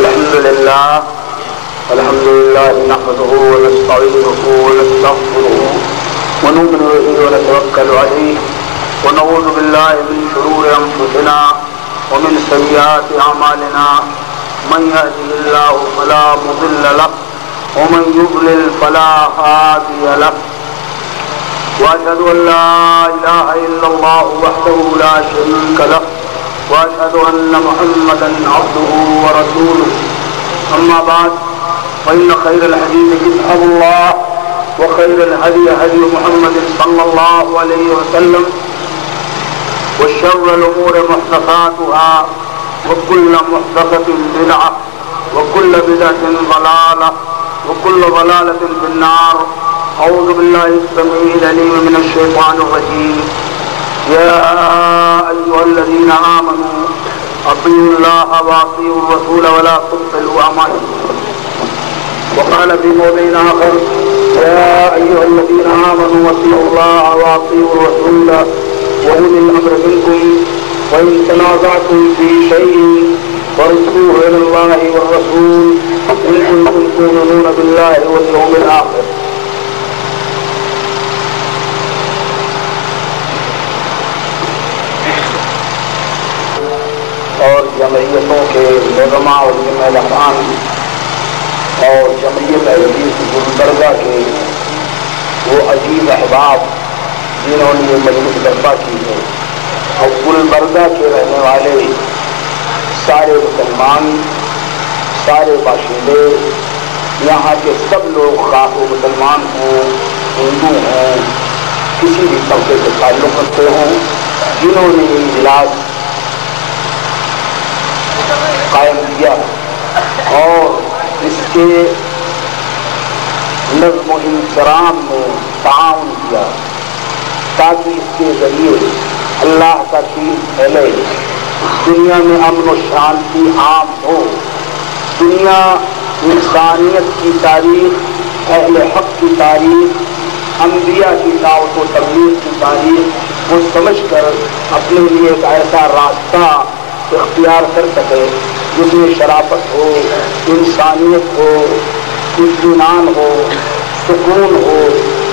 الحمد لله نحمده ونستعينه ونستغفره ونؤمن به ونتوكل عليه ونعوذ بالله من شرور أنفسنا ومن سيئات أعمالنا من يهده الله فلا مضل له ومن يضلل فلا هادي له وأشهد أن لا إله إلا الله وحده لا شريك له وأشهد أن محمدا عبده ورسوله أما بعد فإن خير الحديث كتاب الله وخير الهدي هدي محمد صلى الله عليه وسلم وشر الأمور محدثاتها وكل محدثة بدعة وكل بدعة ضلالة وكل ضلالة في النار. أعوذ بالله السميع العليم من الشيطان الرجيم. يا أيها الذين آمنوا أطيعوا الله وأطيعوا الرسول ولا تبطلوا أعمالكم. وقال في موضع آخر يا أيها الذين آمنوا أطيعوا الله وأطيعوا الرسول وأولي الأمر منكم وإن تنازعتم في شيء فردوه إلى الله والرسول إن كنتم تؤمنون بالله واليوم الآخر. اور جمعیتوں کے علماء اور علماء اور جمعیت عزیز گلبرگہ کے وہ عزیز احباب جنہوں نے یہ مجلس برپا کی ہے اور گلبرگہ کے رہنے والے سارے مسلمان سارے باشندے یہاں کے سب لوگ خواہ وہ مسلمان ہوں ہندو ہوں کسی بھی طبقے سے تعلق رکھتے ہوں جنہوں نے یہ اجلاس قائم کیا اور اس کے نظم و انتظام میں تعاون کیا تاکہ اس کے ذریعے اللہ کا دین پھیلے اس دنیا میں امن و شانتی عام ہو. دنیا انسانیت کی تاریخ اہل حق کی تاریخ انبیاء کی دعوت و تبلیغ کی تاریخ وہ سمجھ کر اپنے لیے ایک ایسا راستہ اختیار کر سکے جس میں شرافت ہو انسانیت ہو اطمینان ہو سکون ہو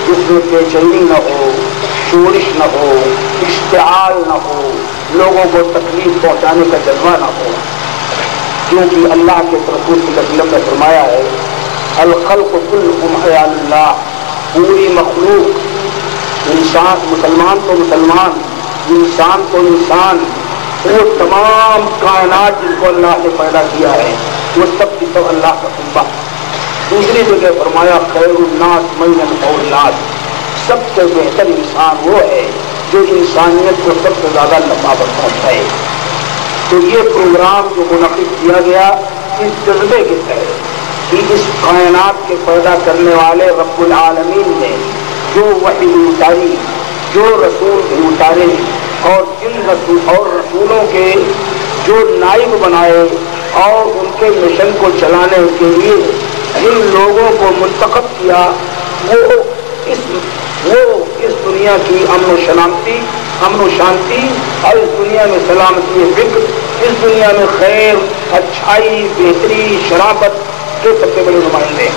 جس میں بے چینی نہ ہو شورش نہ ہو اشتعال نہ ہو لوگوں کو تکلیف پہنچانے کا جذبہ نہ ہو. کیونکہ اللہ کے رسول صلی اللہ علیہ وسلم نے فرمایا ہے الخلق کلهم عیال اللہ پوری مخلوق انسان مسلمان تو مسلمان انسان تو انسان وہ تمام کائنات جس کو اللہ نے پیدا کیا ہے وہ سب کی سب اللہ کا کنبہ. دوسری جگہ فرمایا خیر الناس من ينفع الناس سب سے بہتر انسان وہ ہے جو انسانیت کو سب سے زیادہ نفع پہنچائے. تو یہ پروگرام جو منعقد کیا گیا اس جذبے کے تحت کہ اس کائنات کے پیدا کرنے والے رب العالمین نے جو وحی اتاری جو رسول اتارے اور جن رسولوں کے جو نائب بنائے اور ان کے مشن کو چلانے کے لیے جن لوگوں کو منتخب کیا وہ اس دنیا کی امن و شانتی اور اس دنیا میں سلامتی فکر اس دنیا میں خیر اچھائی بہتری شرافت کے سب سے بڑے نمائندے.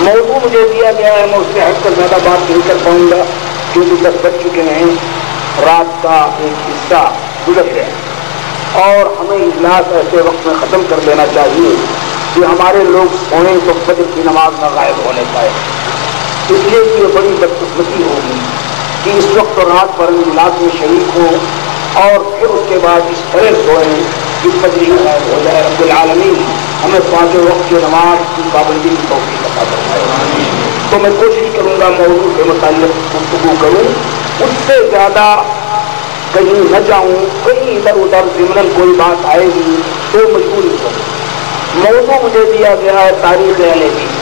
موضوع مجھے دیا گیا ہے میں اس سے ہٹ کر زیادہ بات نہیں کر پاؤں گا کیونکہ 10 بج چکے ہیں رات کا ایک حصہ گزر گیا اور ہمیں اجلاس ایسے وقت میں ختم کر دینا چاہیے کہ ہمارے لوگ سوئیں تو فجر کی نماز نہ غائب ہونے پائے. اس لیے کہ یہ بڑی بدقسمتی ہوگی کہ اس وقت رات پر اجلاس میں شریک ہوں اور پھر اس کے بعد اس طرح سوئیں کہ فجر ہی غائب ہو جائے. رب العالمین ہمیں 5 وقت کی نماز کی پابندی کی توفیق عطا فرمائے. تو میں کوشش کروں گا موضوع کے متعلق گفتگو کروں اس سے زیادہ کہیں نہ جاؤں کہیں ادھر ادھر ضمن کوئی بات آئے گی تو مجبوری ہو. موضوع مجھے دیا گیا ہے تاریخ اہل حدیث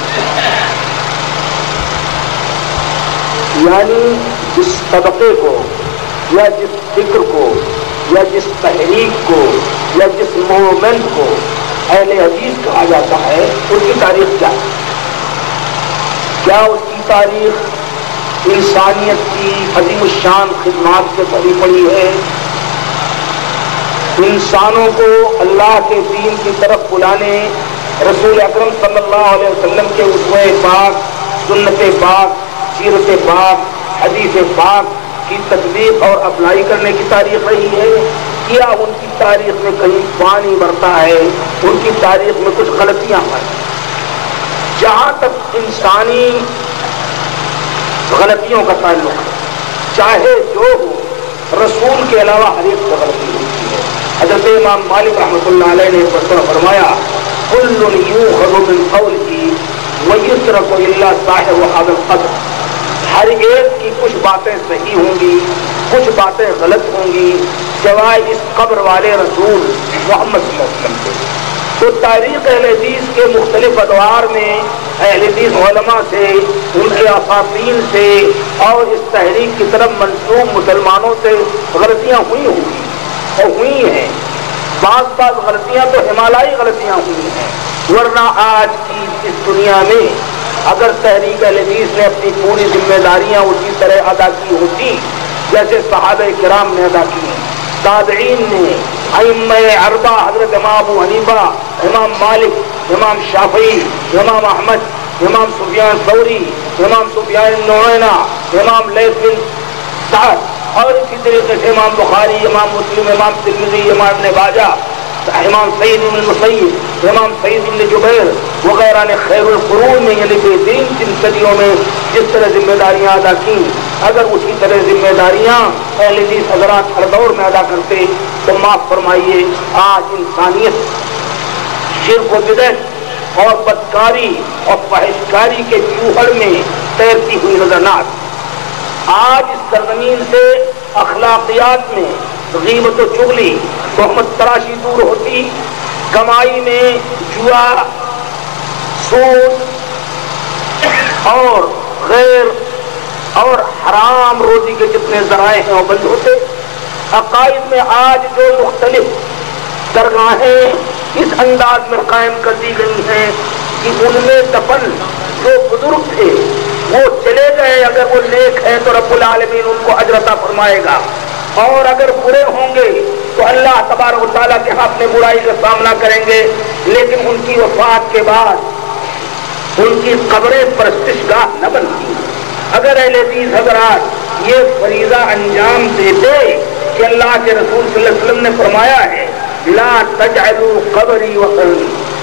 یعنی جس طبقے کو یا جس فکر کو یا جس تحریک کو یا جس موومنٹ کو اہل حدیث کہا جاتا ہے اس کی تاریخ کیا اس کی تاریخ انسانیت کی عظیم الشان خدمات سے بھری پڑی ہے انسانوں کو اللہ کے دین کی طرف بلانے، رسول اکرم صلی اللہ علیہ وسلم کے اسوہ پاک، سنت پاک، سیرت پاک، حدیث پاک کی تطبیق اور اپلائی کرنے کی تاریخ رہی ہے، یا ان کی تاریخ میں کہیں پانی برتا ہے، ان کی تاریخ میں کچھ غلطیاں ہیں؟ جہاں تک انسانی غلطیوں کا تعلق ہے، چاہے جو ہو، رسول کے علاوہ ہر ایک کو غلطی ہوتی ہے۔ حضرت امام مالک رحمۃ اللہ علیہ نے فرمایا کل یؤخذ من قولہ ویترک الا صاحب هذا القبر، ہر ایک کی کچھ باتیں صحیح ہوں گی، کچھ باتیں غلط ہوں گی، سوائے اس قبر والے رسول محمد صلی اللہ علیہ وسلم کے۔ تو تاریخ اہل حدیث کے مختلف ادوار میں اہل حدیث علماء سے، ان کے اساطین سے اور اس تحریک کی طرف منسوب مسلمانوں سے غلطیاں ہوئی ہوں گی اور ہوئی ہیں۔ بعض غلطیاں تو ہمالیائی غلطیاں ہوئی ہیں، ورنہ آج کی اس دنیا میں اگر تحریک اہل حدیث نے اپنی پوری ذمہ داریاں اسی طرح ادا کی ہوتی جیسے صحابہ کرام نے ادا کی، تابعین نے، ائمہ اربعہ حضرت امام ابو حنیفہ، امام مالک، امام شافعی، امام احمد، امام سفیان ثوری، امام سفیان بن عیینہ، امام لیث بن سعد، اور اسی طریقے سے امام بخاری، امام مسلم، امام ترمذی، امام ابن ماجہ، امام سعید بن المسیب، امام سعید بن جبیر وغیرہ نے خیر القرون میں یعنی بہترین 3 صدیوں میں جس طرح ذمہ داریاں ادا کی، اگر اسی طرح ذمہ داریاں اہل حدیث حضرات ہر دور میں ادا کرتے تو معاف فرمائیے آج انسانیت شرک و بدعت اور بدکاری اور فحشکاری کے چوہڑ میں تیرتی ہوئی نظر نہ آتی۔ آج اس سرزمین سے اخلاقیات میں غیبت و چغلی، تہمت تراشی دور ہوتی، کمائی میں جوا، سود اور غیر اور حرام روزی کے جتنے ذرائع ہیں وہ بند ہوتے۔ عقائد میں آج جو مختلف درگاہیں اس انداز میں قائم کر دی گئی ہیں کہ ان میں دفن جو بزرگ تھے وہ چلے گئے، اگر وہ نیک ہیں تو رب العالمین ان کو اجر عطا فرمائے گا، اور اگر برے ہوں گے تو اللہ تبارک و تعالیٰ کے ہاں اپنے برائی کا سامنا کریں گے، لیکن ان کی وفات کے بعد ان کی قبریں پرستش گاہ نہ بنتی۔ اگر اہل حدیث حضرات یہ فریضہ انجام دیتے کہ اللہ کے رسول صلی اللہ علیہ وسلم نے فرمایا ہے لا تجعلوا قبری وطن،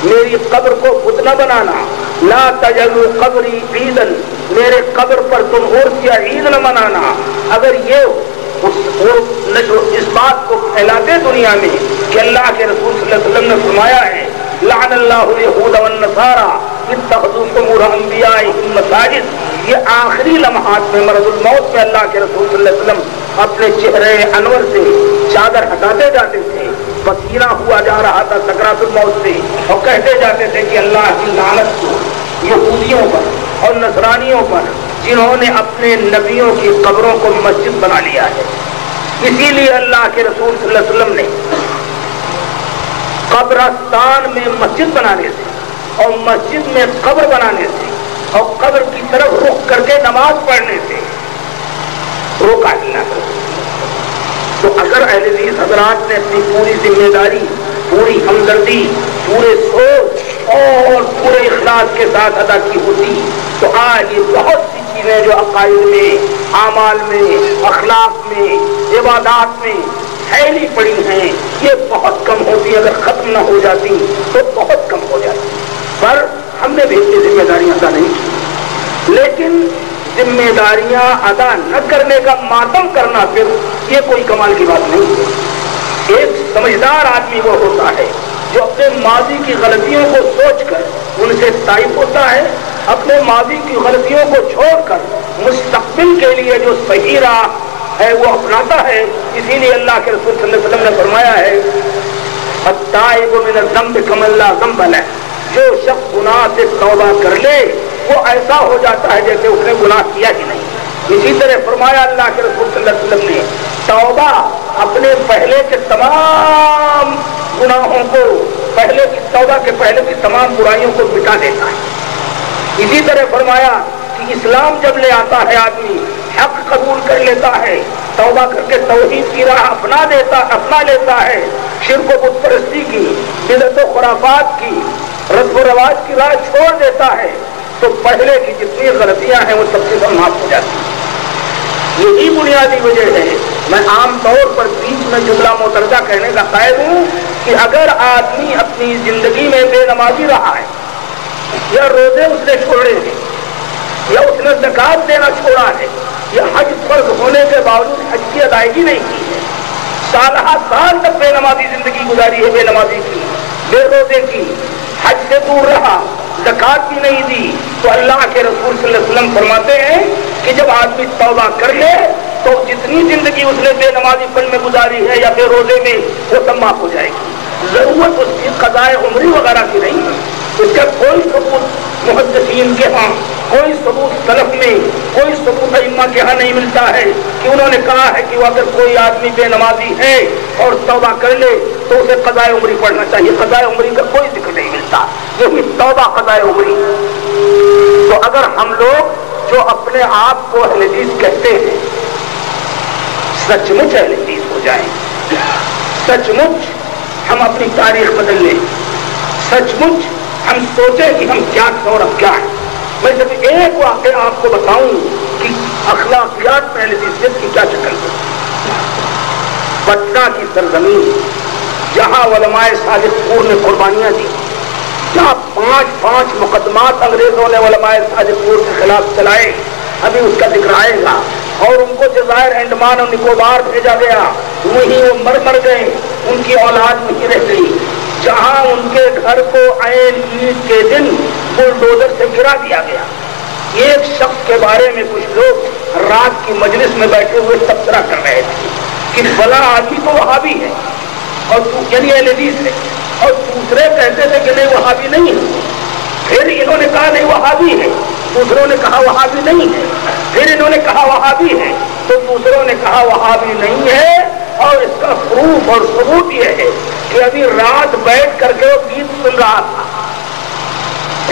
میری قبر کو بت نہ بنانا، لا تجعلوا قبری عیدا، میرے قبر پر تم عرس یا عید نہ منانا، اگر یہ اس بات کو پھیلاتے دنیا میں کہ اللہ کے رسول صلی اللہ علیہ وسلم نے فرمایا ہے لعن اللہ الیہود والنصارى اتخذوا قبور انبیائہم مساجد، یہ آخری لمحات میں مرض الموت میں اللہ کے رسول صلی اللہ علیہ وسلم اپنے چہرے انور سے چادر ہٹاتے جاتے تھے، پسینہ ہوا جا رہا تھا سکرات الموت سے، اور کہتے جاتے تھے کہ اللہ کی لعنت کو یہودیوں پر اور نصرانیوں پر جنہوں نے اپنے نبیوں کی قبروں کو مسجد بنا لیا ہے۔ اسی لیے اللہ کے رسول صلی اللہ علیہ وسلم نے قبرستان میں مسجد بنانے سے اور مسجد میں قبر بنانے سے اور قبر کی طرف رخ کر کے نماز پڑھنے سے روکا اللہ۔ تو اگر اہل حدیث حضرات نے اپنی پوری ذمہ داری، پوری ہمدردی، پورے سوچ اور پورے اخلاص کے ساتھ ادا کی ہوتی تو آج یہ بہت سی چیزیں جو عقائد میں، اعمال میں، اخلاق میں، عبادات میں پھیلی پڑی ہیں یہ بہت کم ہوتی، اگر ختم نہ ہو جاتی تو بہت کم ہو جاتی۔ پر ہم نے بھی اپنی ذمہ داریاں ادا نہیں کی، لیکن ذمہ داریاں ادا نہ کرنے کا ماتم کرنا پھر یہ کوئی کمال کی بات نہیں ہے۔ ایک سمجھدار آدمی وہ ہوتا ہے جو اپنے ماضی کی غلطیوں کو سوچ کر ان سے تائب ہوتا ہے، اپنے ماضی کی غلطیوں کو چھوڑ کر مستقبل کے لیے جو صحیح راہ ہے وہ اپناتا ہے۔ اسی لیے اللہ کے رسول صلی اللہ علیہ وسلم نے فرمایا ہے التائب من الذنب کمن لا ذنب لہ، جو شخص گناہ سے توبہ کر لے وہ ایسا ہو جاتا ہے جیسے اس نے گناہ کیا ہی نہیں۔ اسی طرح فرمایا اللہ کے رسول صلی اللہ علیہ وسلم نے توبہ اپنے پہلے کے تمام گناہوں کو، پہلے کی توبہ کے پہلے کی تمام برائیوں کو مٹا دیتا ہے۔ اسی طرح فرمایا کہ اسلام جب لے آتا ہے آدمی، حق قبول کر لیتا ہے، توبہ کر کے توحید کی راہ اپنا لیتا ہے، شرک و بت پرستی کی، بدعت و خرافات کی، رسم و رواج کی راہ چھوڑ دیتا ہے، تو پہلے کی جتنی غلطیاں ہیں وہ سب سے کم معاف ہو جاتی ہیں۔ یہی بنیادی وجہ ہے، میں عام طور پر بیچ میں جملہ معترضہ کہنے کا قائل ہوں کہ اگر آدمی اپنی زندگی میں بے نمازی رہا ہے، یا روزے اس نے چھوڑے ہیں، یا اس نے زکوٰۃ دینا چھوڑا ہے، یا حج فرض ہونے کے باوجود حج کی ادائیگی نہیں کی ہے، سالہ سال تک بے نمازی زندگی گزاری ہے، بے نمازی کی، بے روزے کی، حج سے دور رہا، زکوٰۃ بھی نہیں دی، تو اللہ کے رسول صلی اللہ علیہ وسلم فرماتے ہیں کہ جب آدمی توبہ کر لے تو جتنی زندگی اس نے بے نمازی پن میں گزاری ہے یا بے روزے میں، وہ تب معاف ہو جائے گی۔ ضرورت اس کی قضاء عمری وغیرہ کی نہیں ہے، اس کا کوئی ثبوت محدثین کے ہاں، کوئی ثبوت سلف میں، کوئی ثبوت ائمہ کے ہاں نہیں ملتا ہے کہ انہوں نے کہا ہے کہ اگر کوئی آدمی بے نمازی ہے اور توبہ کر لے تو اسے قضاء عمری پڑھنا چاہیے۔ قضاء عمری کا کوئی ذکر نہیں ملتا، یہی توبہ قضاء عمری۔ تو اگر ہم لوگ جو اپنے آپ کو اہل حدیث کہتے ہیں سچ مچ اہل حدیث ہو جائیں، سچ مچ ہم اپنی تاریخ بدل لیں، سچ مچ ہم سوچیں کہ ہم کیا تھے اور اب کیا ہے۔ میں صرف ایک واقعہ آپ کو بتاؤں کہ اخلاقیات میں اہل حدیثیت کی کیا شکل ہے۔ پٹنہ کی سرزمین جہاں علماء صادق پور نے قربانیاں دی، جہاں 5 مقدمات انگریزوں نے علماء صادق پور کے خلاف چلائے، ابھی اس کا ذکر آئے گا، اور ان کو جزائر انڈمان اور نکوبار بھیجا گیا، وہیں وہ مر گئے، ان کی اولاد وہیں رہ گئی، جہاں ان کے گھر کو عین عید کے دن بلڈوزر سے گرا دیا گیا۔ ایک شخص کے بارے میں کچھ لوگ رات کی مجلس میں بیٹھے ہوئے تبصرہ کر رہے تھے کہ فلاں آدمی تو وہابی ہے، اور یعنی اہل حدیث ہے، اور دوسرے کہتے تھے کہ نہیں وہابی نہیں ہے۔ پھر انہوں نے کہا نہیں وہابی ہے، دوسروں نے کہا وہابی نہیں ہے، پھر انہوں نے کہا وہابی ہے، تو دوسروں نے کہا وہابی نہیں ہے، اور اس کا پروف اور ثبوت یہ ہے کہ ابھی رات بیٹھ کر کے وہ گیت سن رہا تھا،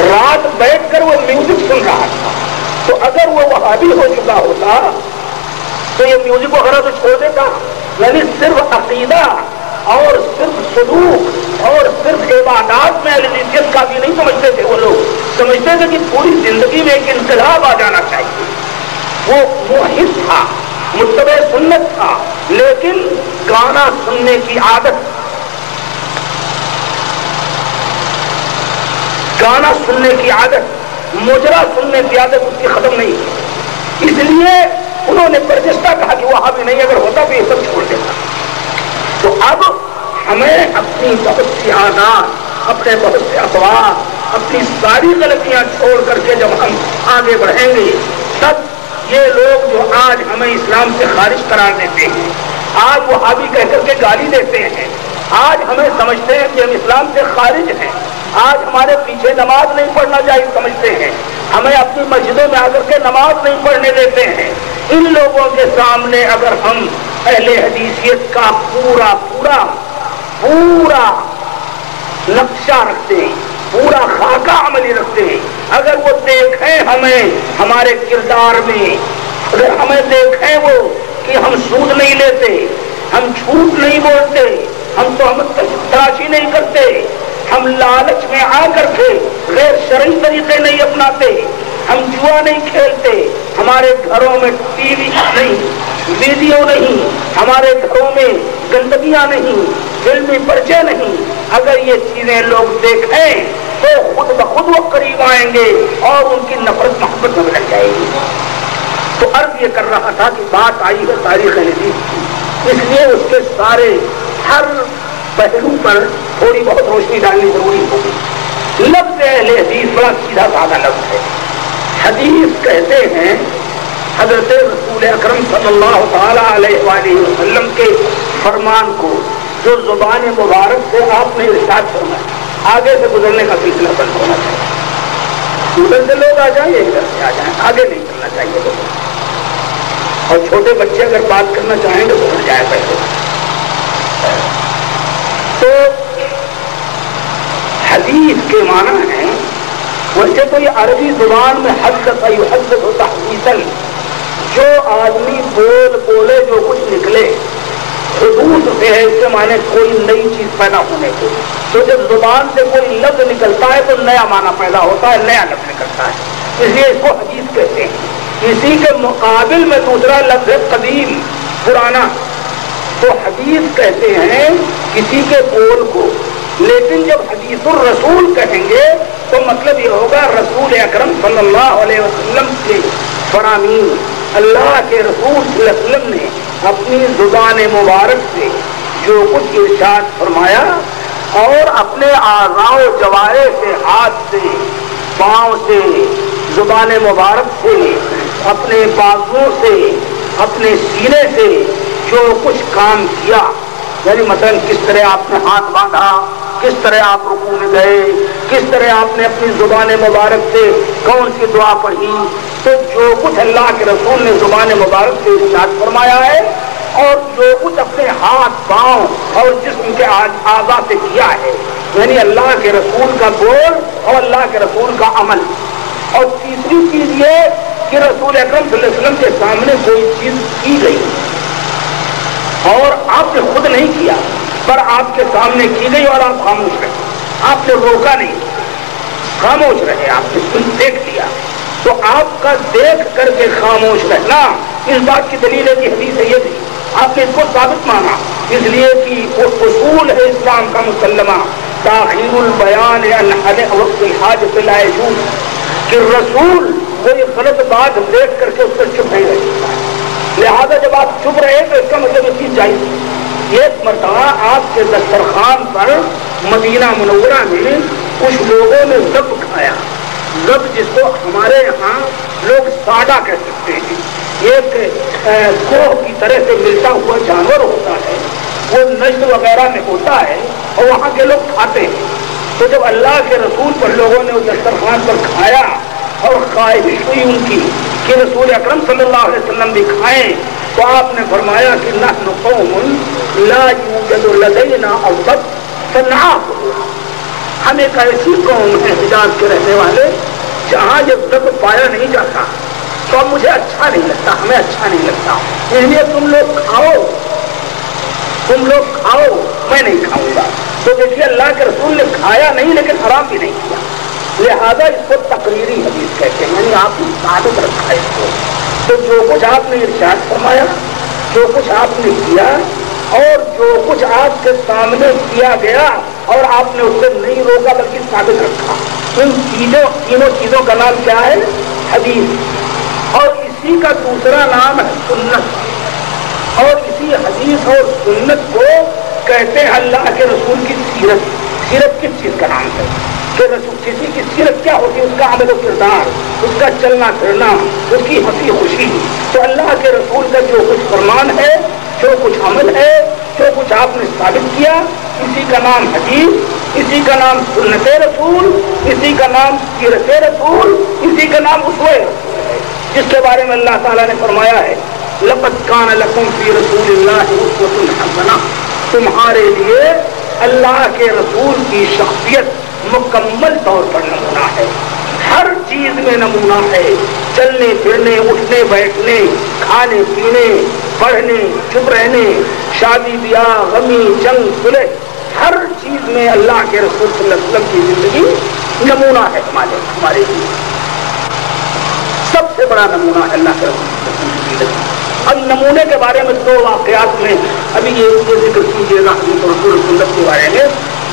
رات بیٹھ کر وہ میوزک سن رہا تھا، تو اگر وہ وہابی ہو چکا ہوتا تو یہ میوزک وغیرہ تو چھوڑ دیتا۔ یعنی صرف عقیدہ اور صرف سلوک اور صرف عبادات میں اہل حدیثیت کافی نہیں سمجھتے تھے، وہ لوگ سمجھتے تھے کہ پوری زندگی میں ایک انقلاب آ جانا چاہیے۔ وہ موحد تھا، متبع سنت تھا، لیکن گانا سننے کی عادت، گانا سننے کی عادت، مجرا سننے کی عادت اس کی ختم نہیں کی، اس لیے انہوں نے برجستہ کہا کہ وہاں بھی نہیں، اگر ہوتا تو یہ سب چھوڑ دیتا۔ تو اب ہمیں اپنی بہت سی عادات، اپنے بہت سے اخبار، اپنی ساری غلطیاں چھوڑ کر کے جب ہم آگے بڑھیں گے، تب یہ لوگ جو آج ہمیں اسلام سے خارج قرار دیتے ہیں، آج وہابی کہہ کر کے گالی دیتے ہیں، آج ہمیں سمجھتے ہیں کہ ہم اسلام سے خارج ہیں، آج ہمارے پیچھے نماز نہیں پڑھنا چاہیے سمجھتے ہیں، ہمیں اپنی مسجدوں میں آ کر کے نماز نہیں پڑھنے دیتے ہیں، ان لوگوں کے سامنے اگر ہم اہل حدیثیت کا پورا نقشہ رکھتے ہیں، پورا خاکہ عملی رکھتے ہیں، اگر وہ دیکھیں ہمیں ہمارے کردار میں، اگر ہمیں دیکھیں وہ کہ ہم سود نہیں لیتے، ہم جھوٹ نہیں بولتے، ہم تہمت تراشی نہیں کرتے، ہم لالچ میں آ کر کے غیر شرعی طریقے نہیں اپناتے، ہم جوا نہیں کھیلتے، ہمارے گھروں میں ٹی وی نہیں، ویڈیو نہیں، ہمارے گھروں میں گندگیاں نہیں، فلمی پرچے نہیں، اگر یہ چیزیں لوگ دیکھیں تو خود بخود وہ قریب آئیں گے اور ان کی نفرت محبت میں بدل جائے گی۔ تو عرض یہ کر رہا تھا کہ بات آئی ہے تاریخ حدیث کی، اس لیے اس کے سارے ہر پہلو پر تھوڑی بہت روشنی ڈالنی ضروری ہوگی۔ لفظ اہل حدیث بڑا سیدھا سادہ لفظ ہے۔ حدیث کہتے ہیں حضرت رسول اکرم صلی اللہ تعالی علیہ وآلہ وسلم کے فرمان کو، جو زبان مبارک سے آپ نے ارشاد فرمایا، آگے سے گزرنے کا سلسلہ بند ہونا چاہیے، ادھر سے لوگ آ جائیں ادھر سے آ جائیں، آگے نہیں کرنا چاہیے لوگوں، اور چھوٹے بچے اگر بات کرنا چاہیں تو گزر جائے پہلے۔ تو حدیث کے معنی ہے، ویسے تو یہ عربی زبان میں حدث یحدث تحدیثاً جو آدمی بولے جو کچھ نکلے حدود سے ہے، اس کے معنی کوئی نئی چیز پیدا ہونے کو. تو جب زبان سے کوئی لفظ نکلتا ہے تو نیا معنی پیدا ہوتا ہے، نیا لفظ نکلتا ہے، اس لیے اس کو حدیث کہتے ہیں. اسی کے مقابل میں دوسرا لفظ ہے قدیم، پرانا، تو حدیث کہتے ہیں کسی کے بول کو. لیکن جب حدیث الرسول کہیں گے تو مطلب یہ ہوگا رسول اکرم صلی اللہ علیہ وسلم کے فرامین، اللہ کے رسول صلی اللہ علیہ وسلم نے اپنی زبان مبارک سے جو کچھ ارشاد فرمایا اور اپنے اعضاء و جوارح سے، ہاتھ سے، پاؤں سے، زبان مبارک سے، اپنے بازو سے، اپنے سینے سے جو کچھ کام کیا، یعنی مثلا کس طرح آپ نے ہاتھ باندھا، کس طرح آپ رکوع میں گئے، کس طرح آپ نے اپنی زبان مبارک سے کون سی دعا پڑھی، تو جو کچھ اللہ کے رسول نے زبان مبارک سے ارشاد فرمایا ہے اور جو کچھ اپنے ہاتھ، پاؤں اور جسم کے اعضاء سے کیا ہے، یعنی اللہ کے رسول کا بول اور اللہ کے رسول کا عمل. اور تیسری چیز یہ کہ رسول اکرم صلی اللہ علیہ وسلم کے سامنے کوئی چیز کی گئی اور آپ نے خود نہیں کیا پر آپ کے سامنے کی گئی اور آپ خاموش رہے، آپ نے روکا نہیں، خاموش رہے، آپ نے دیکھ لیا. تو آپ کا دیکھ کر کے خاموش رہنا اس بات کی دلیل ہے کہ حدیث ہے یہ تھی، آپ نے اس کو ثابت مانا، اس لیے کہ وہ اصول ہے اسلام کا مسلمہ، تاخیر البیان عن وقت الحاجۃ لا يجوز، کہ رسول کوئی غلط بات دیکھ کر کے اس پر چپ نہیں رہے. لہذا جب آپ چپ رہے تو اس کا مطلب یہ چیز چاہیے. ایک مرتبہ آپ کے دسترخوان پر مدینہ منورہ میں کچھ لوگوں نے ذب کھایا، ذب جس کو ہمارے یہاں لوگ ساڈا کہہ سکتے ہیں، ایک کوہ کی طرح سے ملتا ہوا جانور ہوتا ہے، وہ نشر وغیرہ میں ہوتا ہے اور وہاں کے لوگ کھاتے ہیں. تو جب اللہ کے رسول پر لوگوں نے اس دسترخوان پر کھایا اور خواہش ہوئی ان کی کہ رسول اکرم صلی اللہ علیہ وسلم بھی کھائیں، تو آپ نے فرمایا کہ نحن قوم لا یوجد لدینا الضب فنعاقب، ہم ایک ایسی قوم ہے حجاز کے رہنے والے جہاں جب ضب پایا نہیں جاتا تو اب مجھے اچھا نہیں لگتا، ہمیں اچھا نہیں لگتا، اس لیے تم لوگ کھاؤ، میں نہیں کھاؤں گا. تو دیکھیے اللہ کے رسول نے کھایا نہیں لیکن حرام بھی نہیں کیا، لہذا اس کو تقریری حدیث کہتے ہیں، یعنی آپ نے ثابت رکھا ہے اس کو. تو جو کچھ آپ نے ارشاد فرمایا، جو کچھ آپ نے کیا اور جو کچھ آپ کے سامنے کیا گیا اور آپ نے اس سے نہیں روکا بلکہ ثابت رکھا، ان تینوں چیزوں کا نام کیا ہے؟ حدیث. اور اسی کا دوسرا نام ہے سنت. اور اسی حدیث اور سنت کو کہتے ہیں اللہ کے رسول کی سیرت. سیرت کس چیز کا نام ہے؟ کہ رسول کسی کی سیرت کیا ہوتی ہے؟ اس کا عمل و کردار، اس کا چلنا پھرنا، اس کی ہنسی خوشی. تو اللہ کے رسول کا جو کچھ فرمان ہے، جو کچھ عمل ہے، جو کچھ آپ نے ثابت کیا، اسی کا نام حدیث، اسی کا نام سنت رسول، اسی کا نام سیرت رسول، اسی کا نام اسوہ رسول ہے، جس کے بارے میں اللہ تعالیٰ نے فرمایا ہے لقد کان لکم فی رسول اللہ اسوۃ حسنہ، تمہارے لیے اللہ کے رسول کی شخصیت مکمل طور پر نمونہ ہے، ہر چیز میں نمونہ ہے، چلنے پھرنے، اٹھنے بیٹھنے، کھانے پینے، پڑھنے، چپ رہنے، شادی بیاہ، غمی جنگ صلح، ہر چیز میں اللہ کے رسول صلی اللہ علیہ وسلم کی زندگی نمونہ ہے ہمارے لیے. سب سے بڑا نمونہ ہے اللہ کے رسول صلی اللہ علیہ وسلم کی زندگی. اب نمونے کے بارے میں دو واقعات میں ابھی یہ ذکر کیجیے گا حدیث رسول سنت کے بارے میں.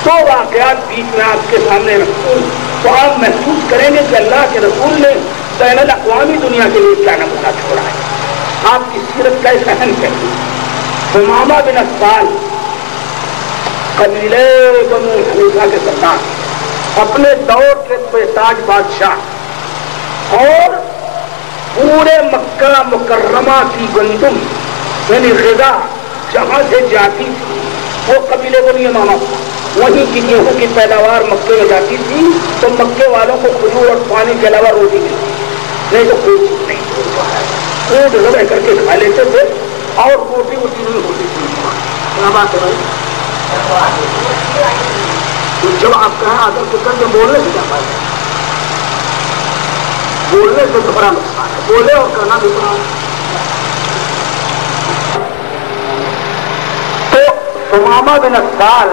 دو واقعات بیچ میں آپ کے سامنے رکھوں تو آپ محسوس کریں گے کہ اللہ کے رسول نے بین الاقوامی دنیا کے لیے کیا نمونہ چھوڑا ہے. آپ کی سیرت کا ایک اہم پہلو، ثمامہ بن اسال قبیلے بنو حنیفہ کے سردار، اپنے دور کے بےتاج بادشاہ، اور پورے مکہ مکرمہ کی گندم یعنی غذا جہاں سے جاتی تھی وہ قبیلے بنو یمامہ، وہیں کی گیہوں کی پیداوار مکے میں جاتی تھی تو مکے والوں کو کھجور اور پانی کے علاوہ روٹی ملتی، نہیں تو کوئی چیز نہیں. اونٹ ذبح کر کے کھا لیتے تھے اور روٹی ووٹی نہیں ہوتی تھی. کیا بات ہے بھائی؟ جب آپ کہیں آدر فکر کے بولنے سے کیا بات ہے؟ بولنے سے دوہرا نقصان ہے، بولے اور کرنا دوسرا. ثمامہ بن اسال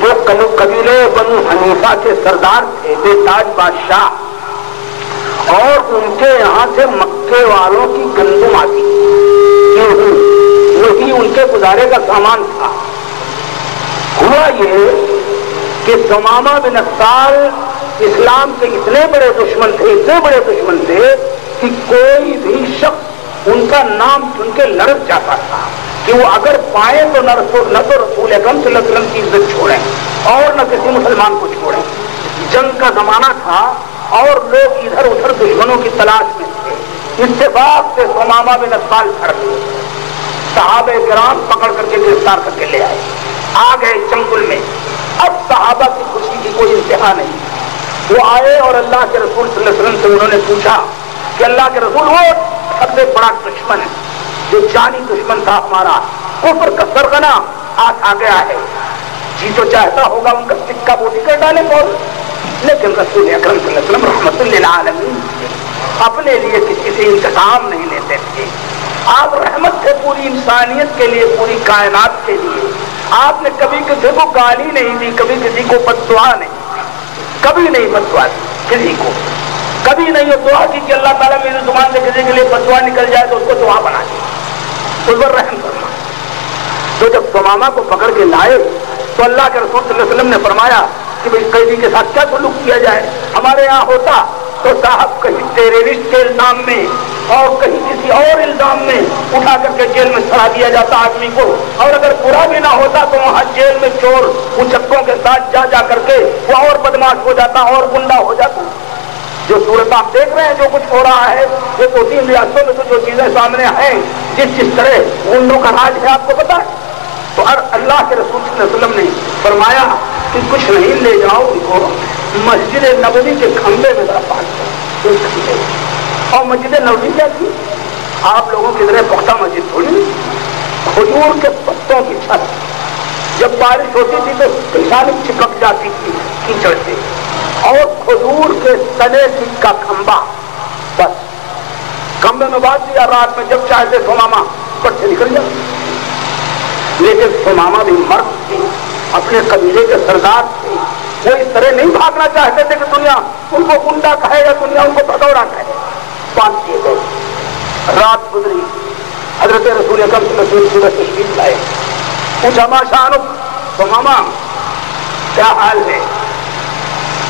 جو قبیلے بنو حنیفہ کے سردار تھے، بے تاج بادشاہ، اور ان کے یہاں سے مکے والوں کی گندم آتی، وہی ان کے گزارے کا سامان تھا۔ ہوا یہ کہ ثمامہ بن اسال اسلام کے اتنے بڑے دشمن تھے کہ کوئی بھی شخص ان کا نام سن کے لڑک جاتا تھا کہ وہ اگر پائے تو نہ تو رسول اکرم صلی اللہ علیہ وسلم کی عزت چھوڑیں اور نہ کسی مسلمان کو چھوڑیں۔ جنگ کا زمانہ تھا اور لوگ ادھر ادھر دشمنوں کی تلاش میں تھے۔ اتفاق سے ثمامہ بن اسال پھڑ گئے، صحابہ کرام پکڑ کر کے گرفتار کر کے لے آئے، آ گئے چنگل میں۔ اب صحابہ کی خوشی کی کوئی انتہا نہیں۔ وہ آئے اور اللہ کے رسول صلی اللہ علیہ وسلم سے انہوں نے پوچھا کہ اللہ کے رسول، وہ سب سے بڑا دشمن ہے جو جانی دشمن تھا ہمارا، کفر کا سرغنہ آج آ گیا ہے، جی تو چاہتا ہوگا ان کا سکہ بوٹی کر ڈالے بول، لیکن رسول اکرم صلی اللہ علیہ وسلم رحمت للعالمین اپنے لیے کسی سے انتقام نہیں لیتے تھے۔ آپ رحمت تھے پوری انسانیت کے لیے، پوری کائنات کے لیے۔ آپ نے کبھی کسی کو گالی نہیں دی، کبھی کسی کو بددعا نہیں، کبھی نہیں بددعا دی کسی کو، کبھی نہیں دعا کی کہ اللہ تعالیٰ میری زبان سے کسی کے لیے بددعا نکل جائے تو اس کو دعا بنا دے، اس پر رحم کرنا۔ تو جب ثمامہ کو پکڑ کے لائے تو اللہ کے رسول صلی اللہ علیہ وسلم نے فرمایا کہ بھائی قیدی کے ساتھ کیا سلوک کیا جائے؟ ہمارے یہاں ہوتا تو صاحب کہیں ٹیررسٹ کے الزام میں اور کہیں کسی اور الزام میں اٹھا کر کے جیل میں سڑا دیا جاتا آدمی کو، اور اگر برا بھی نہ ہوتا تو وہاں جیل میں چور اچکوں کے ساتھ جا کر کے وہ اور بدماش ہو جاتا اور گنڈا ہو جاتا۔ جو صورت آپ دیکھ رہے ہیں جو کچھ ہو رہا ہے، یہ 2-3 ریاستوں میں تو جو چیزیں سامنے ہیں، جس طرح گنڈوں کا راج ہے آپ کو پتا ہے۔ تو اللہ کے رسول صلی اللہ علیہ وسلم نے فرمایا کہ کچھ نہیں، لے جاؤ ان کو مسجد نبوی کے کھمبے میں ذرا پاس کرو۔ اور مسجد نبوی کیا تھی؟ آپ لوگوں کی طرح پختہ مسجد تھوڑی، کھجور کے پتوں کی چھت، جب بارش ہوتی تھی تو پیشانی چپک جاتی تھی کیچڑ سے، اور کھجور کے تنے کا کھمبا، بس کھمبے میں باندھ دیا، رات میں جب چاہتے ثمامہ پٹ سے نکل جاتے۔ لیکن ثمامہ بھی مرد تھے، اپنے قبیلے کے سردار تھے، وہ اس طرح نہیں بھاگنا چاہتے تھے کہ دنیا ان کو گنڈا کہے یا دنیا ان کو بھگوڑا کہے۔ باندھ دیے گئے، رات گزری، حضرت رسول اکرم صلی اللہ علیہ وسلم صبح تشریف لائے، پوچھا ما شانک ثمامہ کیا حال ہے؟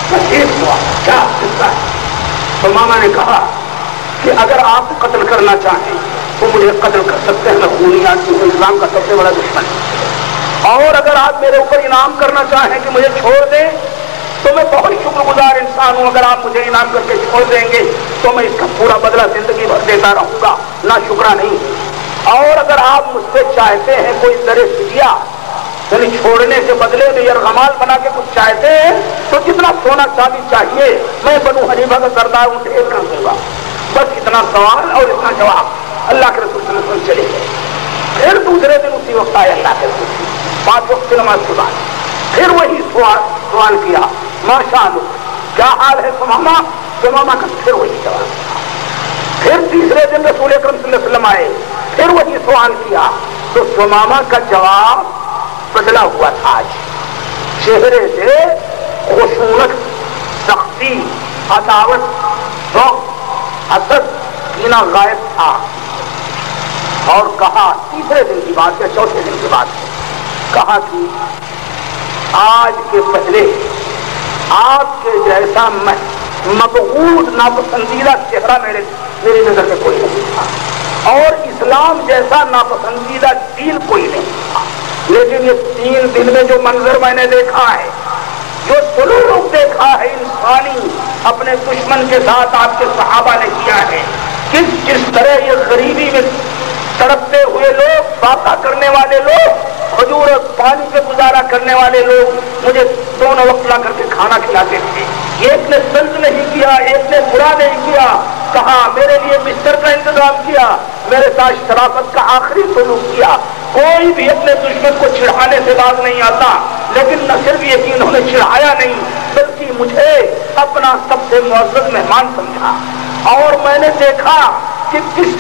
ٹھیک ہوا، کیا قصہ ہے؟ ثمامہ نے کہا کہ اگر آپ قتل کرنا چاہیں تو مجھے قتل کر سکتے ہیں، میں خونیات کی اسلام کا سب سے بڑا دشمن ہے، اور اگر آپ میرے اوپر انعام کرنا چاہیں کہ مجھے چھوڑ دیں تو میں بہت شکر گزار انسان ہوں، اگر آپ مجھے انعام کر کے چھوڑ دیں گے تو میں اس کا پورا بدلہ زندگی بھر دیتا رہوں گا، نہ شکرہ نہیں۔ اور اگر آپ مجھ سے چاہتے ہیں کوئی زر فدیہ، یعنی چھوڑنے کے بدلے میں یرغمال بنا کے کچھ چاہتے ہیں تو جتنا سونا چاندی چاہیے میں بنو حنیفہ کا سردار ہوں، ڈھیر کر دوں گا۔ بس اتنا سوال اور اتنا جواب۔ اللہ کے رسول صلی اللہ علیہ وسلم چلے گئے۔ پھر دوسرے دن اسی وقت آئے اللہ کے رسول 5 وقت کی نماز کے بعد، پھر وہی سوال کیا ما شانک کیا حال ہے ثمامہ؟ ثمامہ کا پھر وہی جواب۔ پھر تیسرے دن رسول اکرم صلی اللہ علیہ وسلم آئے، پھر وہی سوال کیا تو ثمامہ کا جواب بدلا ہوا تھا۔ آج چہرے سے خشونت، سختی، عداوت، ذوق، حسد، کینہ غائب تھا، اور کہا تیسرے دن کی بات یا چوتھے دن کی بات کہا کہ آج کے پہلے آپ کے جیسا مبغوض ناپسندیدہ چہرہ میری نظر میں کوئی نہیں تھا، اور اسلام جیسا ناپسندیدہ دین کوئی نہیں تھا۔ لیکن یہ 3 دن میں جو منظر میں نے دیکھا ہے، جو سلوک دیکھا ہے انسانی اپنے دشمن کے ساتھ آپ کے صحابہ نے کیا ہے، کس طرح یہ غریبی میں تڑپتے ہوئے لوگ، باتیں کرنے والے لوگ، کھجور اور پانی پہ گزارا کرنے والے لوگ مجھے دونوں وقت لا کر کے کھانا کھلاتے تھے۔ ایک نے سلط نہیں کیا، ایک نے برا نہیں کیا، کہا میرے لیے بستر کا انتظام کیا، میرے ساتھ شرافت کا آخری سلوک کیا۔ کوئی بھی اپنے دشمن کو چھڑانے سے باز نہیں آتا، لیکن نہ صرف یہ کہ انہوں نے چھڑایا نہیں بلکہ مجھے اپنا سب سے معزز مہمان سمجھا۔ اور میں نے دیکھا کہ کس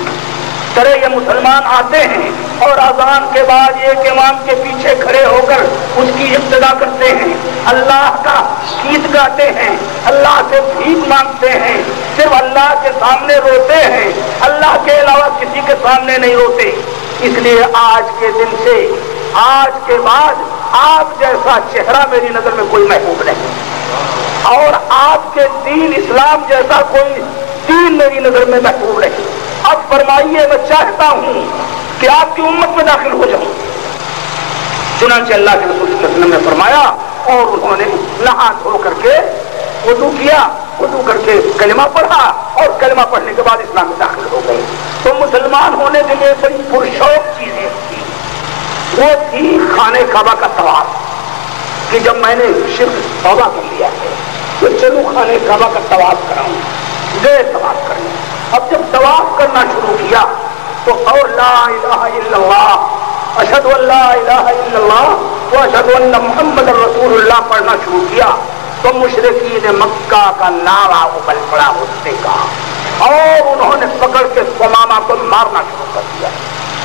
طرح یہ مسلمان آتے ہیں اور اذان کے بعد ایک امام کے پیچھے پیچھے کھڑے ہو کر اس کی ابتدا کرتے ہیں، اللہ کا گیت گاتے ہیں، اللہ سے بھیک مانگتے ہیں، صرف اللہ کے سامنے روتے ہیں، اللہ کے علاوہ کسی کے سامنے نہیں روتے۔ اس لیے آج کے دن سے، آج کے بعد آپ جیسا چہرہ میری نظر میں کوئی محبوب نہیں، اور آپ کے دین اسلام جیسا کوئی دین میری نظر میں محبوب نہیں۔ اب فرمائیے، میں چاہتا ہوں کہ آپ کی امت میں داخل ہو جاؤں۔ چنانچہ اللہ کے رسول صلی اللہ علیہ وسلم نے فرمایا، اور انہوں نے نہا دھو کر کے وضو کیا، وضو کر کے کلمہ پڑھا، اور کلمہ پڑھنے کے بعد اسلام میں داخل ہو گئے۔ تو مسلمان ہونے کے لیے بڑی پرشوق چیزیں تھی، وہ تھی خانہ کعبہ کا طواف، کہ جب میں نے شرک توبہ کر لیا ہے تو چلو خانہ کعبہ کا طواف کراؤں، گئے طواف کرنے۔ اب جب طواف کرنا شروع کیا تو اور لا الہ الا اللہ، اشہد ان لا الہ الا اللہ و اشہد ان محمد رسول اللہ پڑھنا شروع کیا تو مشرکین مکہ کا نعرہ ابل پڑا اٹھنے کا، اور انہوں نے پکڑ کے ثمامہ کو مارنا شروع کر دیا،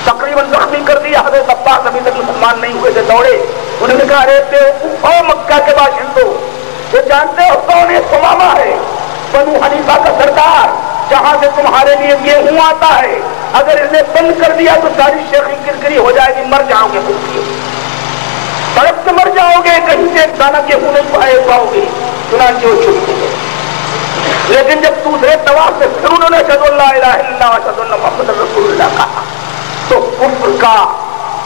تقریباً زخمی کر دیا۔ حضرت عباس ابھی تک مسلمان نہیں ہوئے تھے، دوڑے، انہوں نے کہا ارے بیوقوف ہو مکہ کے باشندوں، وہ جانتے ہو کون ہے؟ ثمامہ ہے، بنو حنیفہ کا سردار، جہاں سے تمہارے لیے گیہوں آتا ہے، اگر اس نے بند کر دیا تو ساری شیخی کرکری ہو جائے گی، مر جاؤ گے، سڑک سے مر جاؤ گے، کہیں سے ایک دانہ گیہوں نہیں پاؤ گے۔ چنانچہ وہ چپ گئے، لیکن جب دوسرے طواف سے پھر انہوں نے اشہد ان لا الہ الا اللہ اشہد ان محمد رسول اللہ کہا تو کفر کا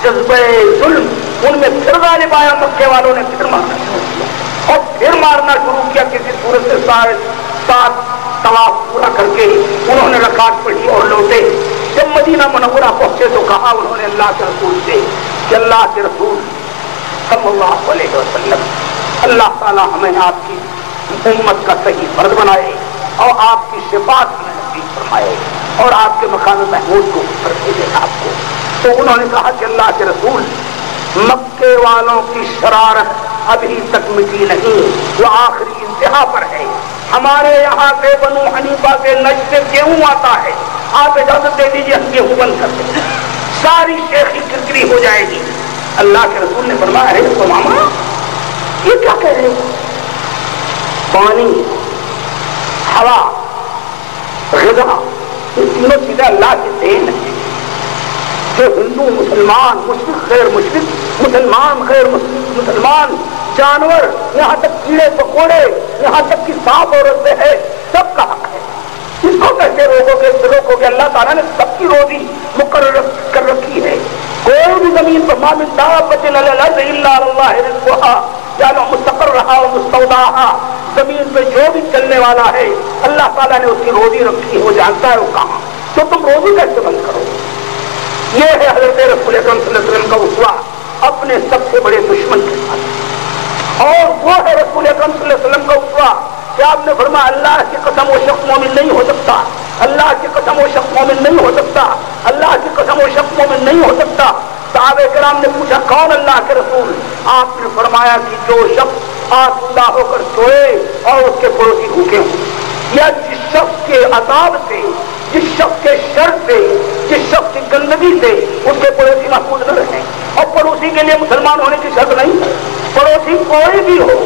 جذبہ ظلم ان میں پھر غالب آیا، مکے والوں نے پھر مارنا شروع کیا، اور پھر مارنا شروع کیا، کسی صورت سے سات طواف پورا کر کے انہوں نے رکعت پڑھی اور لوٹے۔ جب مدینہ منورہ پہنچے تو کہا انہوں نے اللہ کے رسول سے کہ اللہ کے رسول صلی اللہ علیہ وسلم، اللہ تعالی ہمیں آپ کی امت کا صحیح فرد بنائے اور آپ کی شفاعت کی نصیب فرمائے اور آپ کے مقام محمود کو اوپر بھیجے آپ کو۔ تو انہوں نے کہا کہ اللہ کے رسول، مکے والوں کی شرارت ابھی تک مٹی نہیں، وہ آخری انتہا پر ہے، ہمارے یہاں سے بنو حنیفہ سے نجد سے گیہوں آتا ہے، آپ اجازت دے دیجیے ہم گیہوں بند کر دیں، ساری شیخی کرکری ہو جائے گی۔ اللہ کے رسول نے فرمایا ہے ثمامہ یہ کیا کہہ رہے ہو؟ پانی، ہوا، غذا، یہ تینوں چیزیں اللہ کی دین ہے، جو ہندو مسلمان، مشرک غیر مشرک، مسلمان غیر مسلمان، جانور، یہاں تک کیڑے پکوڑے، یہاں تک کہ سانپ اور رسے ہے، سب کا حق ہے۔ اس کو کیسے روکو گے؟ اللہ تعالیٰ نے سب کی روزی مقرر کر رکھی ہے۔ کوئی بھی زمین پر ما من دابۃ علی الارض الا علی اللہ رزقها یعنی مستقرها و مستودعها، زمین پہ جو بھی چلنے والا ہے اللہ تعالیٰ نے اس کی روزی رکھی، وہ جانتا ہے وہ کہاں، تو تم روزی کیسے بند کرو؟ یہ ہے حضرت رسول اکرم صلی اللہ علیہ وسلم کا اسوہ اپنے سب سے بڑے دشمن کے ساتھ، اور وہ ہے رسول اکرم صلی اللہ علیہ وسلم کا اسوہ کہ آپ نے فرمایا اللہ کی قسم وہ شخص مومن نہیں ہو سکتا، اللہ کی قسم وہ شخص مومن نہیں ہو سکتا، اللہ کی قسم وہ شخص مومن نہیں ہو سکتا۔ صحابہ کرام نے پوچھا کون اللہ کے رسول؟ آپ نے فرمایا کہ جو شخص آسودہ ہو کر سوئے اور اس کے پڑوسی بھوکے ہوں، یا جس شخص کے عذاب سے، جس شخص کے شر سے، جس شخص کی گندگی سے اس کے پڑوسی محفوظ نہ رہیں۔ اور پڑوسی کے لیے مسلمان ہونے کی شرط نہیں ہے، پڑوسی کوئی بھی ہو،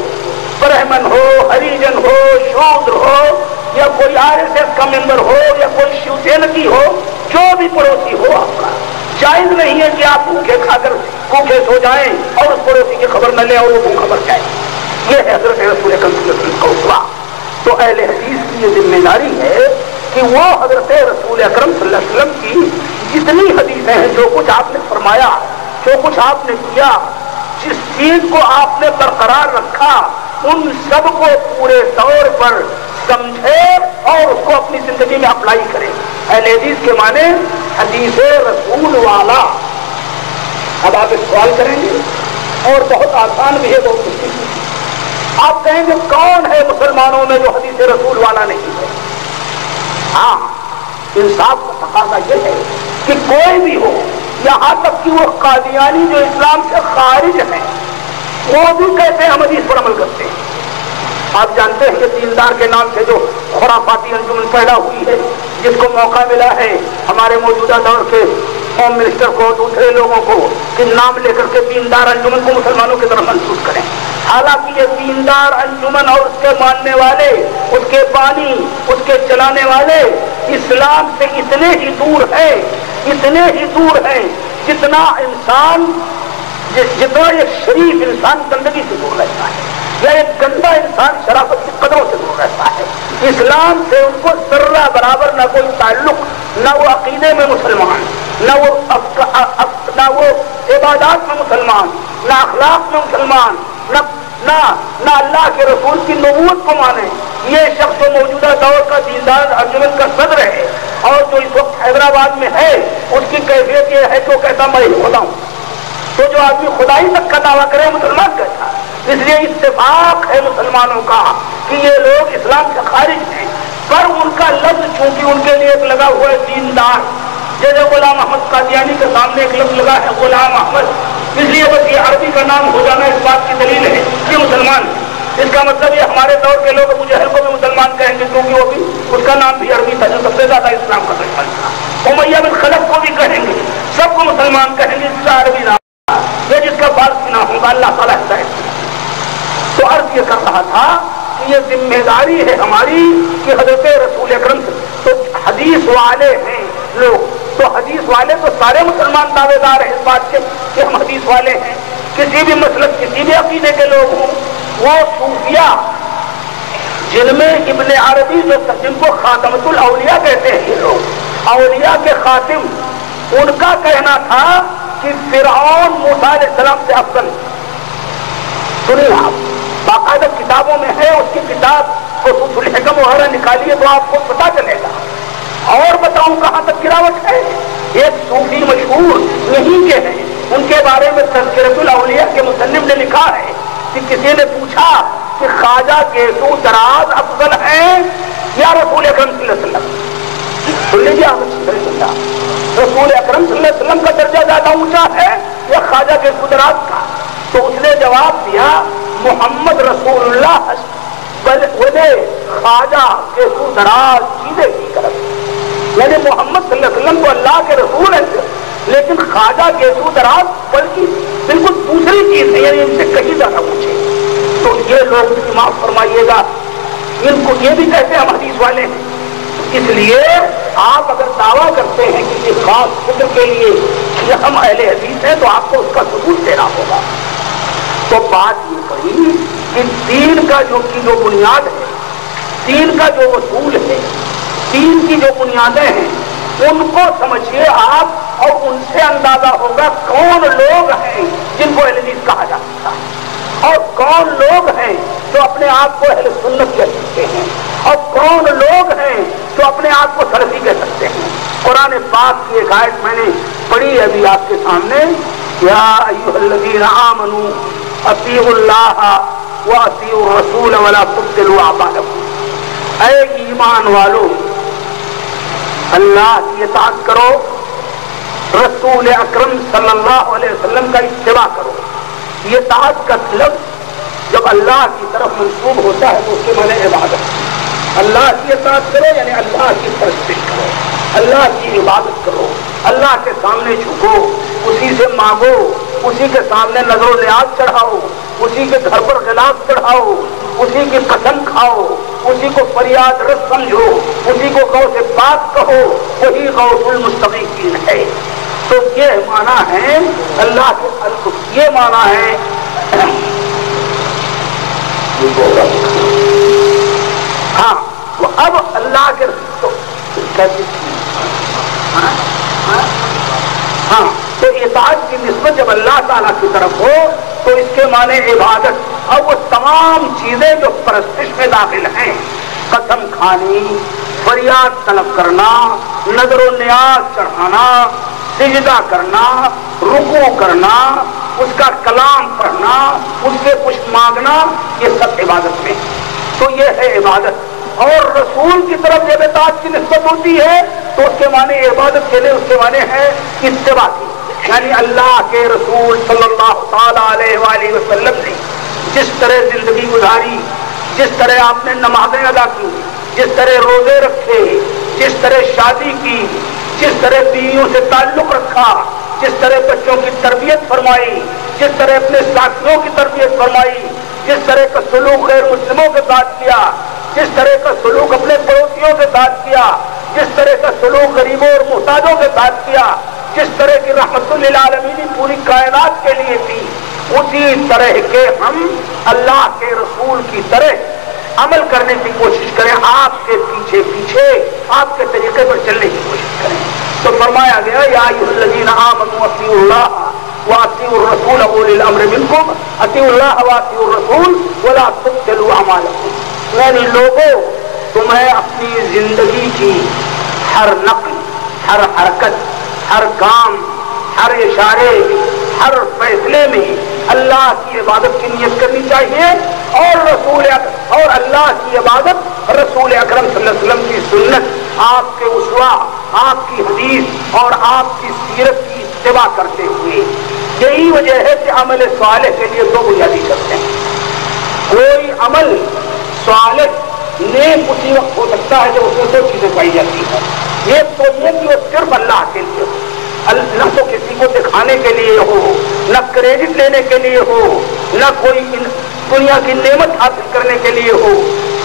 برہمن ہو، ہریجن ہو، شودر ہو، یا کوئی RSS کا ممبر ہو، یا کوئی شیو سینکی ہو، جو بھی پڑوسی ہو آپ کا، جائز نہیں ہے کہ آپ بھوکے کھا کر بھوکے سو جائیں اور اس پڑوسی کی خبر نہ لیں اور وہ بھوکا مر جائے۔ یہ ہے حضرت رسول اکرم صلی اللہ علیہ وسلم کا اسوہ۔ تو اہل حدیث کی یہ ذمہ داری ہے کہ وہ حضرت رسول اکرم صلی اللہ علیہ وسلم کی جتنی حدیثیں ہیں، جو کچھ آپ نے فرمایا، جو کچھ آپ نے کیا، جس چیز کو آپ نے برقرار رکھا، ان سب کو پورے طور پر سمجھے اور اس کو اپنی زندگی میں اپلائی کرے۔ اہل حدیث کے معنی حدیث رسول والا۔ اب آپ ایک سوال کریں گے اور بہت آسان بھی ہے، بہت مشکل بھی ہے۔ آپ کہیں گے کون ہے مسلمانوں میں جو حدیث رسول والا نہیں ہے؟ ہاں، انصاف کا تقاضا یہ ہے کہ کوئی بھی ہو، یہاں تک کہ وہ قادیانی جو اسلام سے خارج ہیں، وہ بھی کہتے ہیں ہم حدیث پر عمل کرتے ہیں۔ آپ جانتے ہیں کہ دیندار کے نام سے جو خرافاتی انجمن پیدا ہوئی ہے، جس کو موقع ملا ہے ہمارے موجودہ دور کے ہوم منسٹر کو, دوسرے لوگوں کو کہ نام لے کر کے دیندار انجمن کو مسلمانوں کی طرف منسوخ کریں. حالانکہ یہ دیندار انجمن اور اس کے ماننے والے, اس کے بانی, اس کے چلانے والے اسلام سے اتنے ہی دور ہیں, اتنے ہی دور ہیں جتنا ایک شریف انسان گندگی سے دور رہتا ہے, یا ایک گندا انسان شرافت کی قدروں سے دور رہتا ہے. اسلام سے ان کو ذرہ برابر نہ کوئی تعلق, نہ وہ عقیدے میں مسلمان, نہ وہ عبادات میں مسلمان, نہ اخلاق میں مسلمان, نہ اللہ کے رسول کی نبوت کو مانے. یہ شخص جو موجودہ دور کا دیندار انجمن کا صدر ہے اور جو اس وقت حیدرآباد میں ہے, اس کی کیفیت یہ ہے کہ وہ کہتا میں خدا ہوں. تو جو آدمی خدائی تک کا دعویٰ کرے مسلمان کہتا. اس لیے اتفاق ہے مسلمانوں کا کہ یہ لوگ اسلام سے خارج ہیں, پر ان کا لفظ چونکہ ان کے لیے ایک لگا ہوا ہے دیندار, جیسے غلام احمد قادیانی کے سامنے ایک لفظ لگا ہے غلام احمد, اس لیے بس یہ عربی کا نام ہو جانا اس بات کی دلیل ہے کہ مسلمان ہے. اس کا مطلب یہ ہمارے دور کے لوگ ابو جہل کو بھی مسلمان کہیں گے کیونکہ وہ بھی اس کا نام بھی عربی تھا جو سب سے زیادہ اسلام کا دشمن تھا. امیہ بن خلف کو بھی کہیں گے, سب کو مسلمان کہیں گے جس کا عربی نام یہ جس کا فارسی نام ہوگا اللہ تعالیٰ ہدایت. تو عرض یہ کر رہا تھا کہ یہ ذمہ داری ہے ہماری کہ حضرت رسول اکرم تو حدیث والے ہیں لوگ, تو حدیث والے تو سارے مسلمان دعوے دار ہیں اس بات کے کہ ہم حدیث والے ہیں. کسی بھی مسلک, کسی بھی عقیدے کے لوگ ہوں, وہ صوفیہ جن میں ابن عربی جن کو خاتمۃ الاولیاء کہتے ہیں, یہ لوگ اولیاء کے خاتم, ان کا کہنا تھا کہ فرعون موسیٰ علیہ السلام سے افضل. سنیے آپ, باقاعدہ کتابوں میں ہے, اس کی کتاب خصوص الحکم وغیرہ نکالیے تو آپ کو پتا چلے گا. اور بتاؤں کہاں تک گراوٹ ہے. ایک صوفی مشہور یہیں کے ہیں, ان کے بارے میں تذکرۃ الاولیاء کے مصنف نے لکھا ہے کہ کسی نے پوچھا کہ خواجہ گیسو دراز افضل ہیں یا رسول اکرم صلی اللہ علیہ وسلم. سن لیجیے, رسول اکرم صلی اللہ علیہ وسلم کا درجہ زیادہ اونچا ہے یا خواجہ گیسو دراز کا؟ تو اس نے جواب دیا محمد رسول اللہ خواجہ گیسو دراز چیزیں کی کرم. یعنی محمد صلی اللہ علیہ وسلم تو اللہ کے رسول ہیں, لیکن خواجہ گیسو دراز بلکہ بالکل دوسری چیز ہے, یعنی ان سے کہیں زیادہ پوچھے. تو یہ لوگ معاف فرمائیے گا, ان کو یہ بھی کہتے ہیں ہم حدیث والے ہیں. اس لیے آپ اگر دعویٰ کرتے ہیں کسی خاص فکر کے لیے کہ ہم اہل حدیث ہیں تو آپ کو اس کا ثبوت دینا ہوگا. تو بات یہ کہی کہ دین کا جو بنیاد ہے, دین کا جو اصول ہے, دین کی جو بنیادیں ہیں, ان کو سمجھیے آپ, اور ان سے اندازہ ہوگا کون لوگ ہیں جن کو اہل حدیث کہا جا سکتا ہے, اور کون لوگ ہیں جو اپنے آپ کو اہل سنت کہہ سکتے ہیں, اور کون لوگ ہیں جو اپنے آپ کو سلفی کہہ سکتے ہیں. قرآن پاک کی ایک آیت میں نے پڑھی ابھی آپ کے سامنے, یا ایھا الذین آمنوا اطیعوا اللہ واطیعوا الرسول ولا تبطلوا اعمالکم. اے ایمان والو, اللہ کی اطاعت کرو, رسول اکرم صلی اللہ علیہ وسلم کا اتباع کرو. یہ اطاعت کا لفظ جب اللہ کی طرف منسوب ہوتا ہے تو اس کے معنی عبادت. اللہ کی اطاعت کرو یعنی اللہ کی پرستش کرو, اللہ کی عبادت کرو, اللہ کے سامنے جھکو, اسی سے مانگو, اسی کے سامنے نظر و نیاز چڑھاؤ, اسی کے گھر پر غلاف چڑھاؤ, اسی کی قسم کھاؤ, اسی کو فریاد رس سمجھو, اسی کو غوث پاک کہو, وہی غوث المستغیثین ہے. تو یہ معنی ہے اللہ کے, یہ معنی ہے ہاں. تو اب اللہ کے ہاں, تو اطاعت کی نسبت جب اللہ تعالیٰ کی طرف ہو تو اس کے معنی عبادت, اور وہ تمام چیزیں جو پرستش میں داخل ہیں, قسم کھانی, فریاد طلب کرنا, نظر و نیاز چڑھانا, سجدہ کرنا, رکوع کرنا, اس کا کلام پڑھنا, اس سے کچھ مانگنا, یہ سب عبادت میں. تو یہ ہے عبادت. اور رسول کی طرف جب اطاعت کی نسبت ہوتی ہے تو اس کے معنی عبادت کے لیے اس کے معنی ہے اتباع کی, یعنی اللہ کے رسول صلی اللہ تعالی علیہ وآلہ وسلم نے جس طرح زندگی گزاری, جس طرح آپ نے نمازیں ادا کی, جس طرح روزے رکھے, جس طرح شادی کی, جس طرح بیویوں سے تعلق رکھا، جس طرح بچوں کی تربیت فرمائی، جس طرح اپنے ساتھیوں کی تربیت فرمائی، جس طرح کا سلوک غیر مسلموں کے ساتھ کیا، جس طرح کا سلوک اپنے پڑوسیوں کے ساتھ کیا، جس طرح کا سلوک غریبوں اور محتاجوں کے ساتھ کیا، جس طرح کی رحمت للعالمین پوری کائنات کے لیے تھی، اسی طرح کے ہم اللہ کے رسول کی طرح عمل کرنے کی کوشش کریں، آپ کے پیچھے پیچھے آپ کے طریقے پر چلنے کی کوشش کریں۔ تو فرمایا گیا یا ایھا الذین آمنوا اطیعوا اللہ واطیعوا الرسول واولی الامر منکم، اطیعوا اللہ واطیعوا الرسول ولا تبطلوا اعمالکم، یعنی لوگوں تمہیں اپنی زندگی کی ہر نقل، ہر حرکت، ہر کام، ہر اشارے، ہر فیصلے میں اللہ کی عبادت کی نیت کرنی چاہیے، اور اللہ کی عبادت رسول اکرم صلی اللہ علیہ وسلم کی سنت، آپ کے اسوہ، آپ کی حدیث اور آپ کی سیرت کی اتباع کرتے ہوئے۔ یہی وجہ ہے کہ عمل صالح کے لیے دو بنیادی شرطیں ہیں۔ کوئی عمل صالح نیک اسی وقت ہو سکتا ہے جب اس میں دو چیزیں پائی جاتی ہیں، ایک تو یہ کہ وہ صرف اللہ کے لیے ہو، نہ تو کسی کو دکھانے کے لیے ہو، نہ کریڈٹ لینے کے لیے ہو، نہ کوئی دنیا کی نعمت حاصل کرنے کے لیے ہو،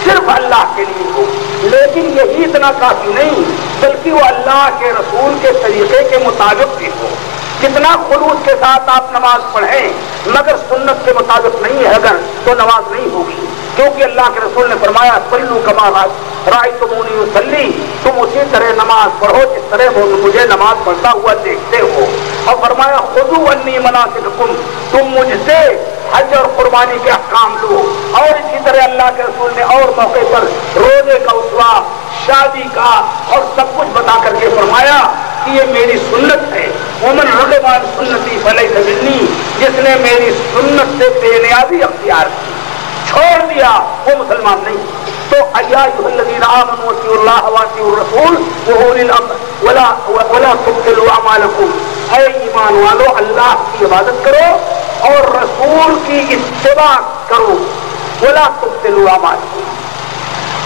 صرف اللہ کے لیے ہو۔ لیکن یہی اتنا کافی نہیں، بلکہ وہ اللہ کے رسول کے طریقے کے مطابق بھی ہو۔ کتنا خلوص کے ساتھ آپ نماز پڑھیں مگر سنت کے مطابق نہیں ہے اگر تو نماز نہیں ہوگی، کیونکہ اللہ کے رسول نے فرمایا صلوا کما رأیتمونی اصلی، تم اسی طرح نماز پڑھو جس طرح وہ مجھے نماز پڑھتا ہوا دیکھتے ہو، اور فرمایا خذوا عنی مناسککم، تم مجھ سے حج اور قربانی کے احکام لو، اور اسی طرح اللہ کے رسول نے اور موقع پر روزے کا اسوہ، شادی کا اور سب کچھ بتا کر کے فرمایا کہ یہ میری سنت ہے، ومن رغب عن سنتی فلیس منی، جس نے میری سنت سے بے نیازی اختیار کی، چھوڑ دیا، وہ مسلمان نہیں۔ تو یا ایھا الذین آمنوا اطیعوا اللہ واطیعوا الرسول واولی الامر ولا تبطلوا اعمالکم، اے ایمان والو اللہ کی عبادت کرو اور رسول کی اتباع کرو، ولا تبطلوا اعمالکم،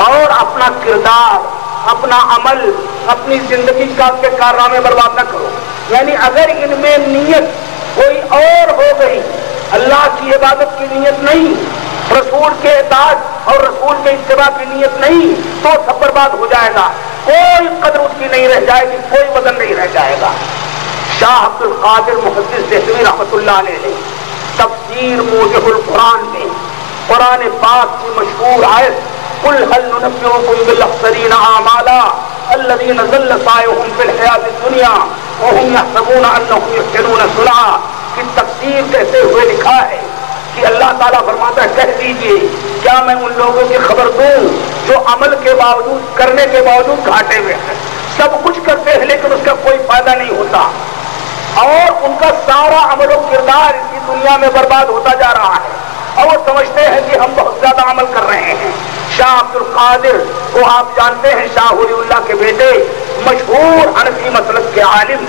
اور اپنا کردار، اپنا عمل، اپنی زندگی کا کے کارنامے برباد نہ کرو۔ یعنی اگر ان میں نیت کوئی اور ہو گئی، اللہ کی عبادت کی نیت نہیں، رسول کے اطاعت اور رسول کے اتباع کی نیت نہیں، تو سب برباد ہو جائے گا، کوئی قدر اس کی نہیں رہ جائے گی، کوئی وزن نہیں رہ جائے گا۔ شاہ عبد القادر محدث دہلوی رحمۃ اللہ علیہ نے تفسیر موجب القرآن میں قرآن پاک کی مشہور آیت قل هل ننبئكم بالاخسرین اعمالا الذین ضل سعیهم فی الحیاۃ الدنیا وهم یحسبون انهم یحسنون صنعا کی تفسیر کہتے ہوئے لکھا ہے کہ اللہ تعالیٰ فرماتا ہے کہہ دیجئے کیا میں ان لوگوں کی خبر دوں جو عمل کے باوجود، کرنے کے باوجود گھاٹے میں ہیں، سب کچھ کرتے ہیں لیکن اس کا کوئی فائدہ نہیں ہوتا، اور ان کا سارا عمل و کردار اسی دنیا میں برباد ہوتا جا رہا ہے، اور وہ سمجھتے ہیں کہ ہم بہت زیادہ عمل کر رہے ہیں۔ شاہ عبد القادر کو آپ جانتے ہیں، شاہ ولی اللہ کے بیٹے، مشہور حنفی مسلک کے عالم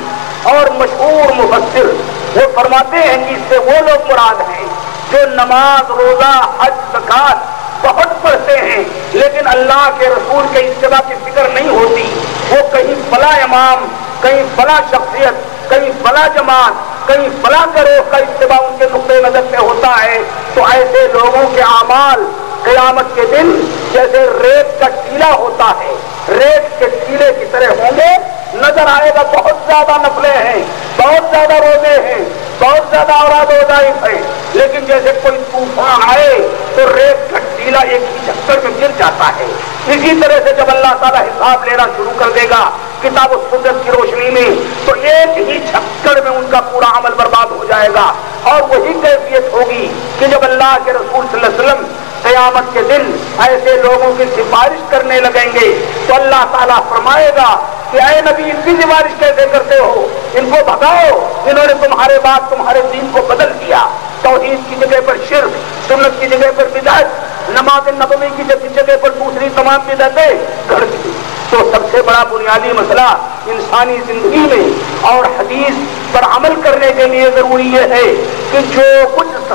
اور مشہور مفسر، وہ فرماتے ہیں کہ اس سے وہ لوگ مراد ہیں جو نماز، روزہ، حج، زکوٰۃ بہت پڑھتے ہیں لیکن اللہ کے رسول کے اتباع کی فکر نہیں ہوتی، وہ کہیں فلاں امام، کہیں فلاں شخصیت، کہیں فلاں جماعت، کہیں فلاں گروہ کا اتباع ان کے نقطۂ نظر سے ہوتا ہے، تو ایسے لوگوں کے اعمال قیامت کے دن جیسے ریت کا ٹیلا ہوتا ہے، ریت کے ٹیلے کی طرح ہوں گے، نظر آئے گا بہت زیادہ نفلیں ہیں، بہت زیادہ روزے ہیں، بہت زیادہ اوراد وظائف ہے، لیکن جیسے کوئی طوفان آئے تو ریت کا ٹیلا ایک ہی چکر میں گر جاتا ہے۔ اسی طرح سے جب اللہ تعالیٰ حساب لینا شروع کر دے گا کتاب و سنت کی روشنی میں، تو ایک ہی چھکڑ میں ان کا پورا عمل برباد ہو جائے گا، اور وہی کیفیت ہوگی کہ جب اللہ کے رسول صلی اللہ علیہ وسلم قیامت کے دن ایسے لوگوں کی سفارش کرنے لگیں گے تو اللہ تعالیٰ فرمائے گا کہ اے نبی ان کی سفارش کیسے کرتے ہو، ان کو بتاؤ جنہوں نے تمہارے بعد تمہارے دین کو بدل دیا، توحید کی جگہ پر شرک، سنت کی جگہ پر بدعت، نماز نبوی کی جگہ پر دوسری تمام بدعتیں گھڑ دی۔ تو سب سے بڑا بنیادی مسئلہ انسانی زندگی میں اور حدیث پر عمل کرنے کے لیے ضروری یہ ہے کہ جو کچھ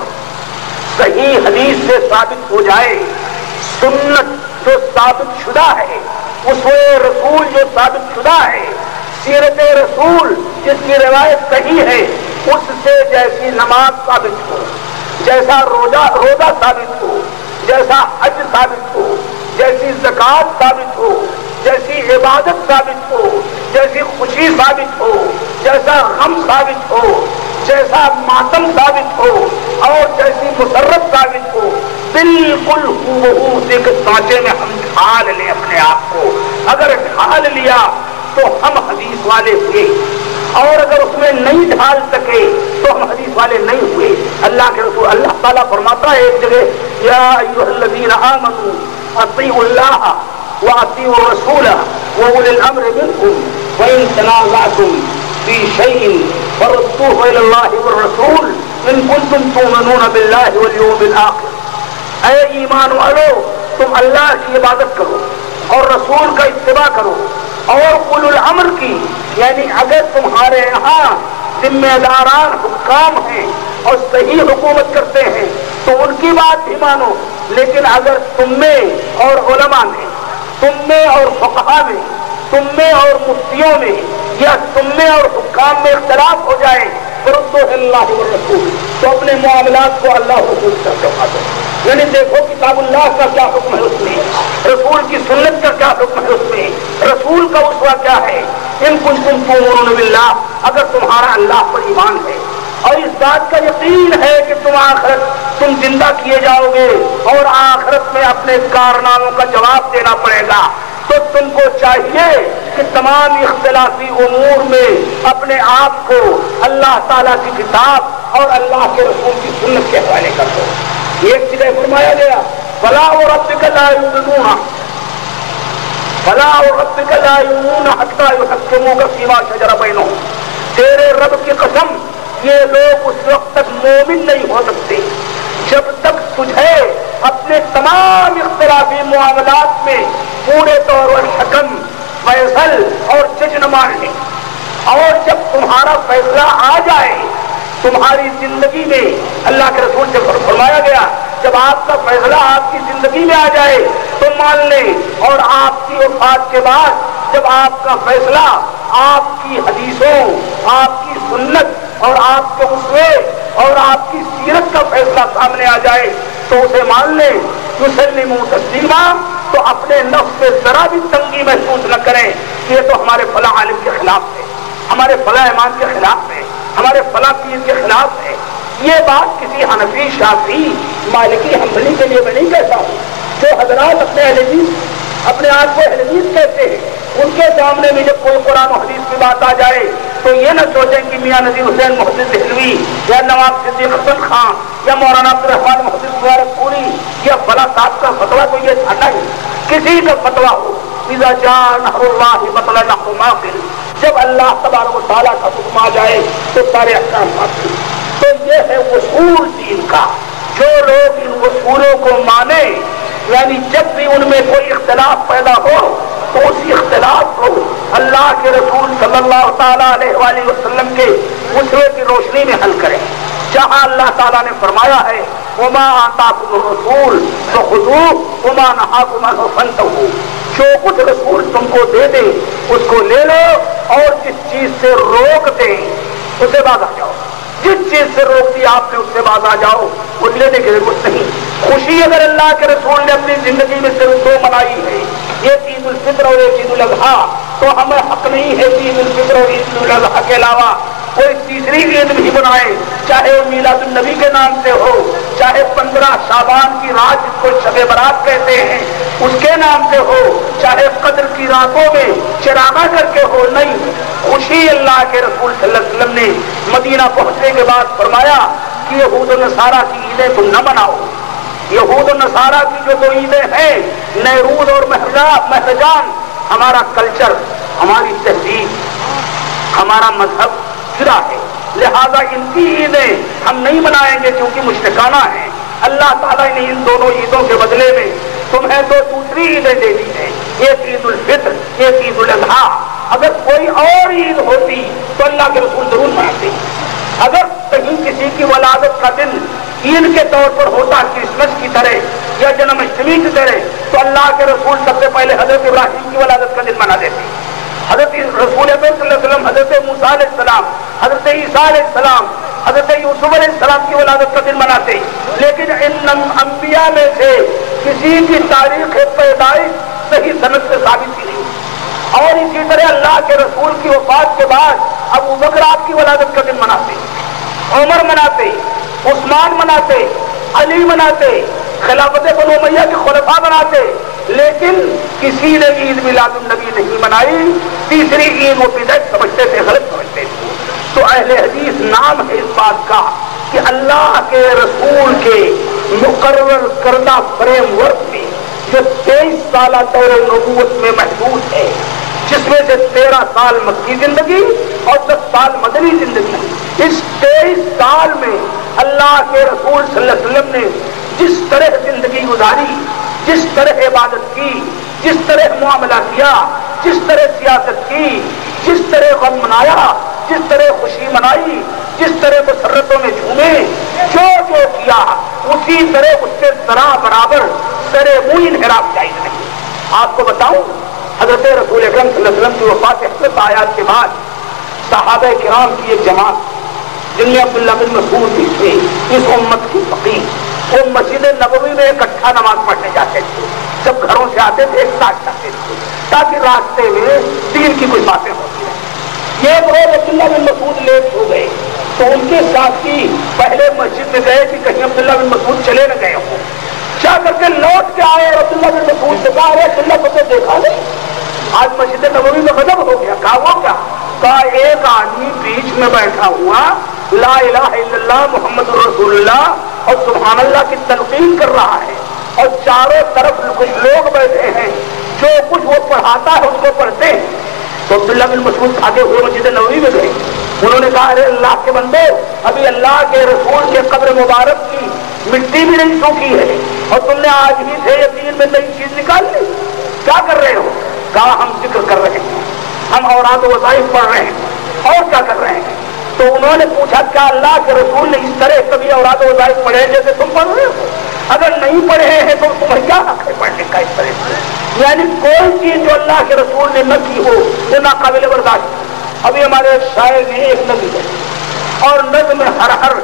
صحیح حدیث سے ثابت ہو جائے، سنت جو ثابت شدہ ہے، اسوہ رسول جو ثابت شدہ ہے، سیرت رسول جس کی روایت صحیح ہے اس سے جیسی نماز ثابت ہو، جیسا روزہ ثابت ہو، جیسا حج ثابت ہو، جیسی زکوٰۃ ثابت ہو، جیسی عبادت ثابت ہو، جیسی خوشی ثابت ہو، جیسا غم ثابت ہو، جیسا ماتم ثابت ہو اور جیسی مسرت ثابت ہو، بالکل ایک سانچے میں ہم ڈھال لیں اپنے آپ کو. اگر ڈھال لیا تو ہم حدیث والے ہوئے، اور اگر اس میں نہیں ڈھال سکے تو ہم حدیث والے نہیں ہوئے. اللہ کے رسول اللہ تعالیٰ فرماتا ہے ایک جگہ، یا ایھا الذین آمنوا اطیعوا اللہ واطیعوا الرسول واولی الامر منکم وان تنازعتم فی شیء فردوه الی اللہ والرسول ان کنتم تؤمنون باللہ والیوم الآخر. اے ایمان والو، تم اللہ کی عبادت کرو اور رسول کا اتباع کرو، اور اولو الامر کی، یعنی اگر تمہارے یہاں ذمہ داران حکام ہیں اور صحیح حکومت کرتے ہیں تو ان کی بات بھی مانو. لیکن اگر تم میں اور علماء میں، تم میں اور فقہا میں، تم میں اور مفتیوں میں، یا تم میں اور حکام میں اختلاف ہو جائے فردوہ الی اللہ والرسول، تو اپنے معاملات کو اللہ اور رسول سے کروا دو. یعنی دیکھو کتاب اللہ کا کیا حکم ہے اس میں، رسول کی سنت کا کیا حکم ہے اس میں، رسول کا اسوہ کیا ہے. ان کنتم تؤمنون باللہ، اگر تمہارا اللہ پر ایمان ہے اور اس بات کا یقین ہے کہ تم زندہ کیے جاؤ گے اور آخرت میں اپنے کارناموں کا جواب دینا پڑے گا، تو تم کو چاہیے کہ تمام اختلافی امور میں اپنے آپ کو اللہ تعالیٰ کی کتاب اور اللہ کے رسول کی سنت کے حوالے کر دو. ایک جگہ فرمایا گیا، فلا وربک لا یؤمنون حتی یحکموک فیما شجر بینہم. تیرے رب کی قسم، یہ لوگ اس وقت تک مومن نہیں ہو سکتے جب تک تجھے اپنے تمام اختلافی معاملات میں پورے طور پر حکم، فیصل اور جج نہ مان لیں. اور جب تمہارا فیصلہ آ جائے تمہاری زندگی میں، اللہ کے رسول سے فرمایا گیا جب آپ کا فیصلہ آپ کی زندگی میں آ جائے تو مان لیں، اور آپ کی وفات کے بعد جب آپ کا فیصلہ آپ کی حدیثوں، آپ کی سنت اور آپ کے اسوے اور آپ کی سیرت کا فیصلہ سامنے آ جائے تو اسے مان لیں. یسلموا تسلیما، تو اپنے نفس سے ذرا بھی تنگی محسوس نہ کریں کہ یہ تو ہمارے فلاں عالم کے خلاف ہے، ہمارے فلاں امام کے خلاف ہے، ہمارے فلاں پیر کے خلاف ہے. یہ بات کسی حنفی، شافعی، مالکی، حنبلی کے لیے میں نہیں کہتا ہوں. جو حضرات اپنے اہل حدیث، اپنے آپ کو اہل حدیث کہتے ہیں، ان کے سامنے میں جب کوئی قرآن و حدیث کی بات آ جائے تو یہ نہ سوچیں کہ میاں نذیر حسین محدث دہلوی یا نواب صدیق حسن خان یا مولانا عبدالرحمان محدث مبارک پوری یا فلاں صاحب کا فتویٰ تو یہ تھا نہیں. کسی کا فتویٰ ہو، اذا جاء نصر اللہ بطل نحر ماقل، جب اللہ تبارک و تعالیٰ کا حکم آ جائے تو سارے احکام باطل. تو یہ ہے اصول دین کا. جو لوگ ان اصولوں کو مانے، یعنی جب بھی ان میں کوئی اختلاف پیدا ہو تو اس اختلاف کو اللہ کے رسول صلی اللہ تعالیٰ علیہ وآلہ وسلم کے اسوے کی روشنی میں حل کریں. جہاں اللہ تعالیٰ نے فرمایا ہے وما آتاکم الرسول فخذوہ وما نہاکم عنہ فانتہوا، جو کچھ رسول تم کو دے دے اس کو لے لو اور جس چیز سے روک دیں اسے باز آ جاؤ. جس چیز سے روک دی آپ نے اس سے باز آ جاؤ، وہ لینے کی ضرورت نہیں. خوشی اگر اللہ کے رسول نے اپنی زندگی میں صرف دو منائی ہے، ایک عید الفطر اور ایک عید الاضحیٰ، تو ہمیں حق نہیں ہے کہ عید الفطر اور عید الاضحیٰ کے علاوہ کوئی تیسری عید بھی بنائے، چاہے وہ میلاد النبی کے نام سے ہو، چاہے 15 شعبان کی رات جس کو شب برات کہتے ہیں اس کے نام سے ہو، چاہے قدر کی راتوں میں چراغاں کر کے ہو. نہیں، خوشی اللہ کے رسول صلی اللہ علیہ وسلم نے مدینہ پہنچنے کے بعد فرمایا کہ یہود و نصارہ کی عیدیں تم نہ مناؤ. یہود و نصارہ کی جو دو عیدیں ہیں، نیروز اور مہرجان، ہمارا کلچر، ہماری تہذیب، ہمارا مذہب گرا ہے، لہذا ان کی عیدیں ہم نہیں منائیں گے کیونکہ مشرکانہ ہیں. اللہ تعالیٰ نے ان دونوں عیدوں کے بدلے میں تمہیں تو دوسری عیدیں دے دی ہیں، ایک عید الفطر، ایک عید الاضحیٰ. اگر کوئی اور عید ہوتی تو اللہ کے رسول ضرور مناتے. اگر کہیں کسی کی ولادت کا دن عید کے طور پر ہوتا کرسمس کی طرح یا جنم اشٹمی کی طرح تو اللہ کے رسول سب سے پہلے حضرت ابراہیم کی ولادت کا دن منا دیتے. حضرت رسول اکرم صلی اللہ علیہ وسلم حضرت موسیٰ علیہ السلام، حضرت عیسیٰ علیہ السلام، حضرت یوسف علیہ السلام کی ولادت کا دن مناتے، لیکن ان انبیاء میں سے کسی کی تاریخ پیدائش صحیح سند سے ثابت ہی نہیں۔ اور اسی طرح اللہ کے رسول کی وفات کے بعد ابو بکر آپ کی ولادت کا دن مناتے، عمر مناتے، عثمان مناتے، علی مناتے، خلافت بنو امیہ کے خلفاء مناتے، لیکن کسی نے عید میلاد النبی نہیں منائی۔ تیسری عید وہ بدعت سمجھتے تھے، غلط سمجھتے تھے۔ تو اہل حدیث نام ہے اس بات کا کہ اللہ کے رسول کے مقرر کردہ فریم ورک میں جو 23 سالہ دور نبوت میں محدود ہے، جس میں سے 13 سال مکی زندگی اور 10 سال مدنی زندگی، اس 23 سال میں اللہ کے رسول صلی اللہ علیہ وسلم نے جس طرح زندگی گزاری، جس طرح عبادت کی، جس طرح معاملہ کیا، جس طرح سیاست کی، جس طرح غم منایا، جس طرح خوشی منائی، جس طرح مسرتوں میں جھومے، جو کیا اسی طرح اس سے ذرا برابر سر منہ انحراف جائز نہیں۔ آپ کو بتاؤں، حضرت رسول اکرم صلی اللہ علیہ وسلم کی وفات کے 7 آیات کے بعد صحابہ کرام کی ایک جماعت جن میں عبداللہ بن مسعود بھی تھے، اس امت کی فقیہ، وہ مسجد نبوی میں اکٹھا نماز پڑھنے جاتے تھے۔ جب گھروں سے آتے تھے ایک ساتھ جاتے تھے تاکہ راستے میں دین کی کوئی باتیں ہوتی رہیں۔ یہ روز عبداللہ بن مسعود لیٹ ہو گئے تو ان کے ساتھی پہلے مسجد میں گئے کہ کہیں عبداللہ بن مسعود چلے نہ گئے ہوں، جا کر کے لوٹ کے آئے اور عبداللہ بن مسعود سے کہا عبداللہ کو تو دیکھا نہیں، آج مسجد نبوی میں غضب ہو گیا۔ کہا وہ کیا؟ کہا ایک آدمی بیچ میں بیٹھا ہوا لا الہ الا اللہ محمد رسول اللہ اور سبحان اللہ کی تلقین کر رہا ہے، اور چاروں طرف کچھ لوگ بیٹھے ہیں جو کچھ وہ پڑھاتا ہے اس کو پڑھتے ہیں۔ تو عبداللہ بن مسعود آگے ہوئے مسجد نبوی میں گئے، انہوں نے کہا ارے اللہ کے بندو، ابھی اللہ کے رسول کے قبر مبارک کی مٹی بھی نہیں سوکھی ہے اور تم نے آج ہی سے یقین میں نئی چیز نکال لی، کیا کر رہے ہو؟ کہا ہم ذکر کر رہے ہیں، ہم اوراد و وظائف پڑھ رہے ہیں۔ اور کیا کر رہے ہیں؟ تو انہوں نے پوچھا کیا اللہ کے رسول نے اس طرح کبھی اوراد و وظائف پڑھے جیسے تم پڑھ رہے ہو؟ اگر نہیں پڑھے ہیں تو تمہیں کیا حق ہے پڑھنے کا اس طرح سے؟ یعنی کوئی چیز جو اللہ کے رسول نے نہ کی ہو وہ ناقابل برداشت۔ ابھی ہمارے ایک شاعر نے ایک نظم ہے اور نظم میں ہر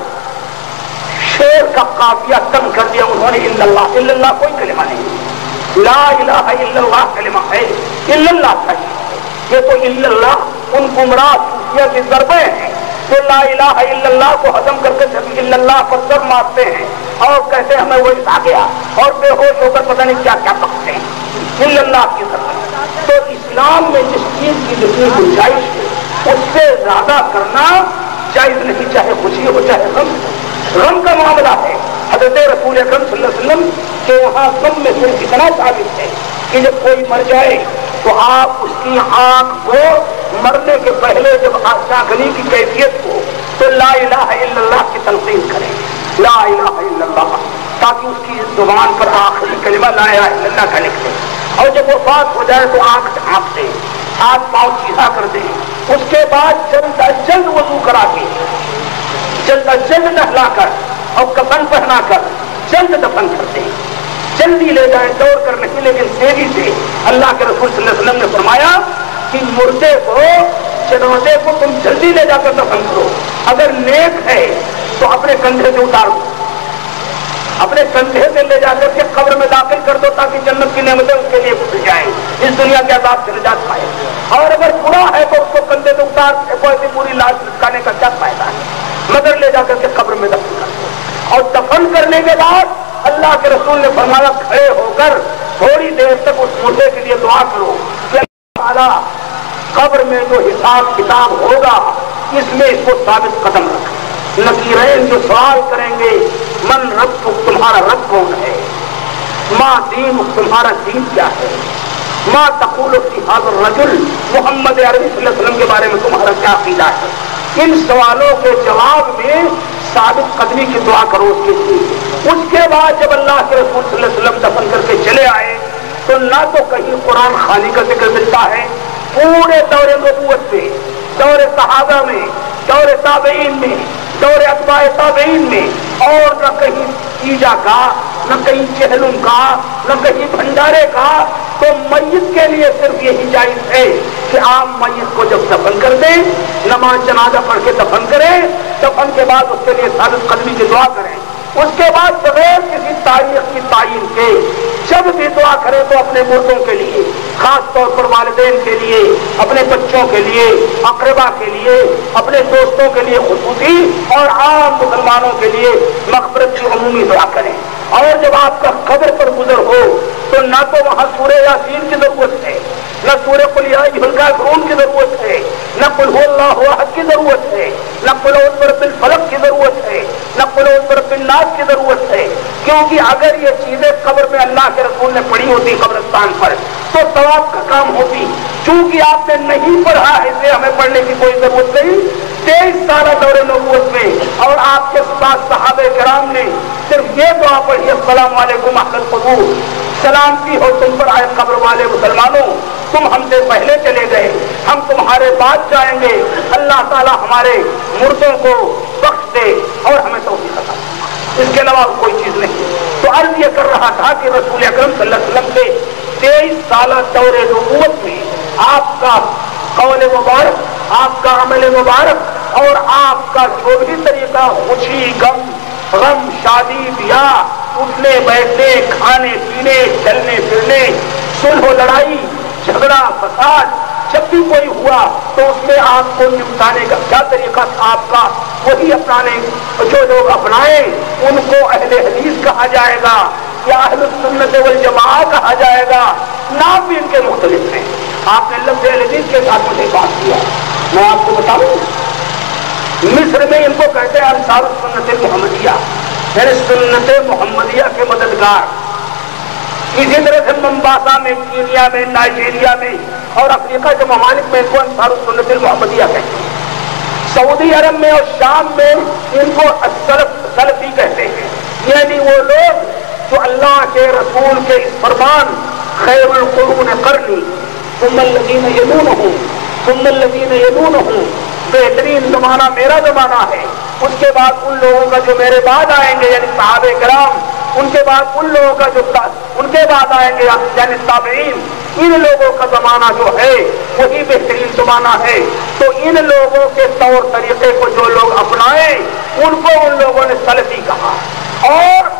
شعر کا قافیہ کم کر دیا انہوں نے، الا اللہ کوئی کلمہ نہیں، لا الہ الا اللہ کلمہ ہے، الا اللہ صحیح۔ یہ تو الا اللہ ان گمراہ صوفیہ کی ضربیں ہیں جو لا الہ الا اللہ کو ختم کر کے جب الا اللہ پر ضرب مارتے ہیں اور کہتے ہیں ہمیں وہ آ گیا اور بے ہوش ہو کر پتہ نہیں کیا کیا پکتے ہیں الا اللہ کی ضربت۔ تو اسلام میں جس چیز کی جتنی گنجائش ہے اس سے زیادہ کرنا جائز نہیں، چاہے خوشی ہو چاہے غم۔ غم کا معاملہ ہے، حضرت رسول اکرم صلی اللہ علیہ وسلم کے وہاں غم میں صرف اتنا ثابت ہے کہ جب کوئی مر جائے تو آپ اس کی آنکھ کو مرنے کے پہلے جب آنکھنی کی کیفیت ہو تو لا الہ الا اللہ کی تلقین کریں، لا الہ الا اللہ، تاکہ اس کی زبان پر آخری کلمہ لا الہ الا اللہ کا لکھ دیں۔ اور جب وفات ہو جائے تو آنکھ ڈھانپ دیں، ہاتھ پاؤں سیدھا کر دیں، اس کے بعد جلد از جلد وضو کرا کے جلد از جلد نہلا کر اور کفن پہنا کر جلد دفن کر دیں، جلدی لے جائیں، دوڑ کر نہیں لیکن تیزی سے۔ اللہ کے رسول صلی اللہ علیہ وسلم نے فرمایا کہ مردے کو، جنازے کو تم جلدی لے جا کر دفن کرو، اگر نیک ہے تو اپنے کندھے سے اتار دو، اپنے کندھے سے لے جا کر کے قبر میں داخل کر دو تاکہ جنت کی نعمتیں اس کے لیے پہنچ جائیں، اس دنیا کے عذاب سے نجات پائے۔ اور اگر برا ہے تو اس کو کندھے سے اتار ایسی پوری لاش لٹکانے کا کیا فائدہ ہے؟ مگر لے جا کر کے قبر میں دفن کر دو، اور دفن کرنے کے بعد اللہ کے رسول نے فرمایا کھڑے ہو کر تھوڑی دیر تک اس مردے کے لیے دعا کرو کہ اللہ تعالیٰ قبر میں جو حساب کتاب ہوگا اس میں اس کو ثابت قدم رکھ۔ نکیرین جو سوال کریں گے من رب، تمہارا رب کون ہے؟ ماں دین، تمہارا دین کیا ہے؟ ماں تقول فی ھذا الرجل، محمد عربی صلی اللہ علیہ وسلم کے بارے میں تمہارا کیا عقیدہ ہے؟ ان سوالوں کے جواب میں ثابت قدمی کی دعا کرو اس کے لیے۔ اس کے بعد جب اللہ کے رسول صلی اللہ علیہ وسلم دفن کر کے چلے آئے تو نہ تو کہیں قرآن خوانی کا ذکر ملتا ہے پورے دور نبوت میں، دور صحابہ میں، دور تابعین میں، دور اتباع تابعین میں، اور نہ کہیں تیجا کا، نہ کہیں چہلم کا، نہ کہیں بھنڈارے کا، تو میت کے لیے صرف یہی جائز ہے کہ آپ میت کو جب دفن کر دیں، نماز جنازہ پڑھ کے دفن کریں، دفن کے بعد اس کے لیے ثابت قدمی کی دعا کریں، اس کے بعد بغیر کسی تاریخ کی تعین کے جب بھی دعا کریں تو اپنے مردوں کے لیے، خاص طور پر والدین کے لیے، اپنے بچوں کے لیے، اقربا کے لیے، اپنے دوستوں کے لیے خصوصی اور عام مسلمانوں کے لیے مغفرت کی عمومی دعا کریں۔ اور جب آپ کا قبر پر گزر ہو تو نہ تو وہاں سورہ یاسین کی ضرورت ہے، نہ سورہ قل یا ایھا الکافرون کی ضرورت ہے، نہ قل ھو اللہ احد کی ضرورت ہے، نہ قل اعوذ برب الفلق کی ضرورت ہے، نہ قل اعوذ برب الناس کی ضرورت ہے، کیونکہ اگر یہ چیزیں قبر میں اللہ کے رسول نے پڑھی ہوتی قبرستان پر تو ثواب کا کام ہوتی، چونکہ آپ نے نہیں پڑھا ہے اسے ہمیں پڑھنے کی کوئی ضرورت نہیں۔ 23 سالہ دور نبوت میں اور آپ کے ساتھ صحابہ کرام نے صرف یہ دعا پڑھی، السلام علیکم اہل القبور، سلامتی ہو تم پر آئے قبر والے مسلمانوں، تم ہم سے پہلے چلے گئے، ہم تمہارے بعد جائیں گے، اللہ تعالیٰ ہمارے مردوں کو بخش دے اور ہمیں توفیق عطا کرے، اس کے علاوہ کوئی چیز نہیں۔ تو عرض یہ کر رہا تھا کہ رسول اکرم صلی اللہ علیہ وسلم کے 23 سالہ دور نبوت میں آپ کا قول مبارک، آپ کا عمل مبارک اور آپ کا جو بھی طریقہ خوشی، غم، شادی، بیاہ، اٹھنے بیٹھنے، کھانے پینے، چلنے پھرنے، صلح و لڑائی، جھگڑا فساد جب بھی کوئی ہوا تو اس میں آپ کو نمٹانے کا کیا طریقہ تھا آپ کا، وہی اپنانے، جو لوگ اپنائیں ان کو اہل حدیث کہا جائے گا یا اہل السنت والجماعہ کہا جائے گا، نام بھی ان کے مختلف ہیں۔ آپ نے لفظ اہل حدیث کے ساتھ مجھے بات کیا، میں آپ کو بتاؤں مصر میں ان کو کہتے ہیں انصار السنت المحمدیہ، یعنی سنت محمدیہ کے مددگار۔ اسی طرح سے ممباسا میں، کینیا میں، نائجیریا میں اور افریقہ کے ممالک میں ان کو انصار السنت المحمدیہ کہتے ہیں۔ سعودی عرب میں اور شام میں ان کو سلفی کہتے ہیں، یعنی وہ لوگ جو اللہ کے رسول کے اس فرمان خیر القرون قرنی ثم الذین یلونہم ثم الذین یلونہم، بہترین زمانہ میرا زمانہ ہے، اس کے بعد ان لوگوں کا جو میرے بعد آئیں گے یعنی صحابہ کرام، ان کے بعد ان لوگوں کا جو ان کے بعد آئیں گے یعنی تابعین، ان لوگوں کا زمانہ جو ہے وہی بہترین زمانہ ہے۔ تو ان لوگوں کے طور طریقے کو جو لوگ اپنائیں ان کو ان لوگوں نے سلفی کہا۔ اور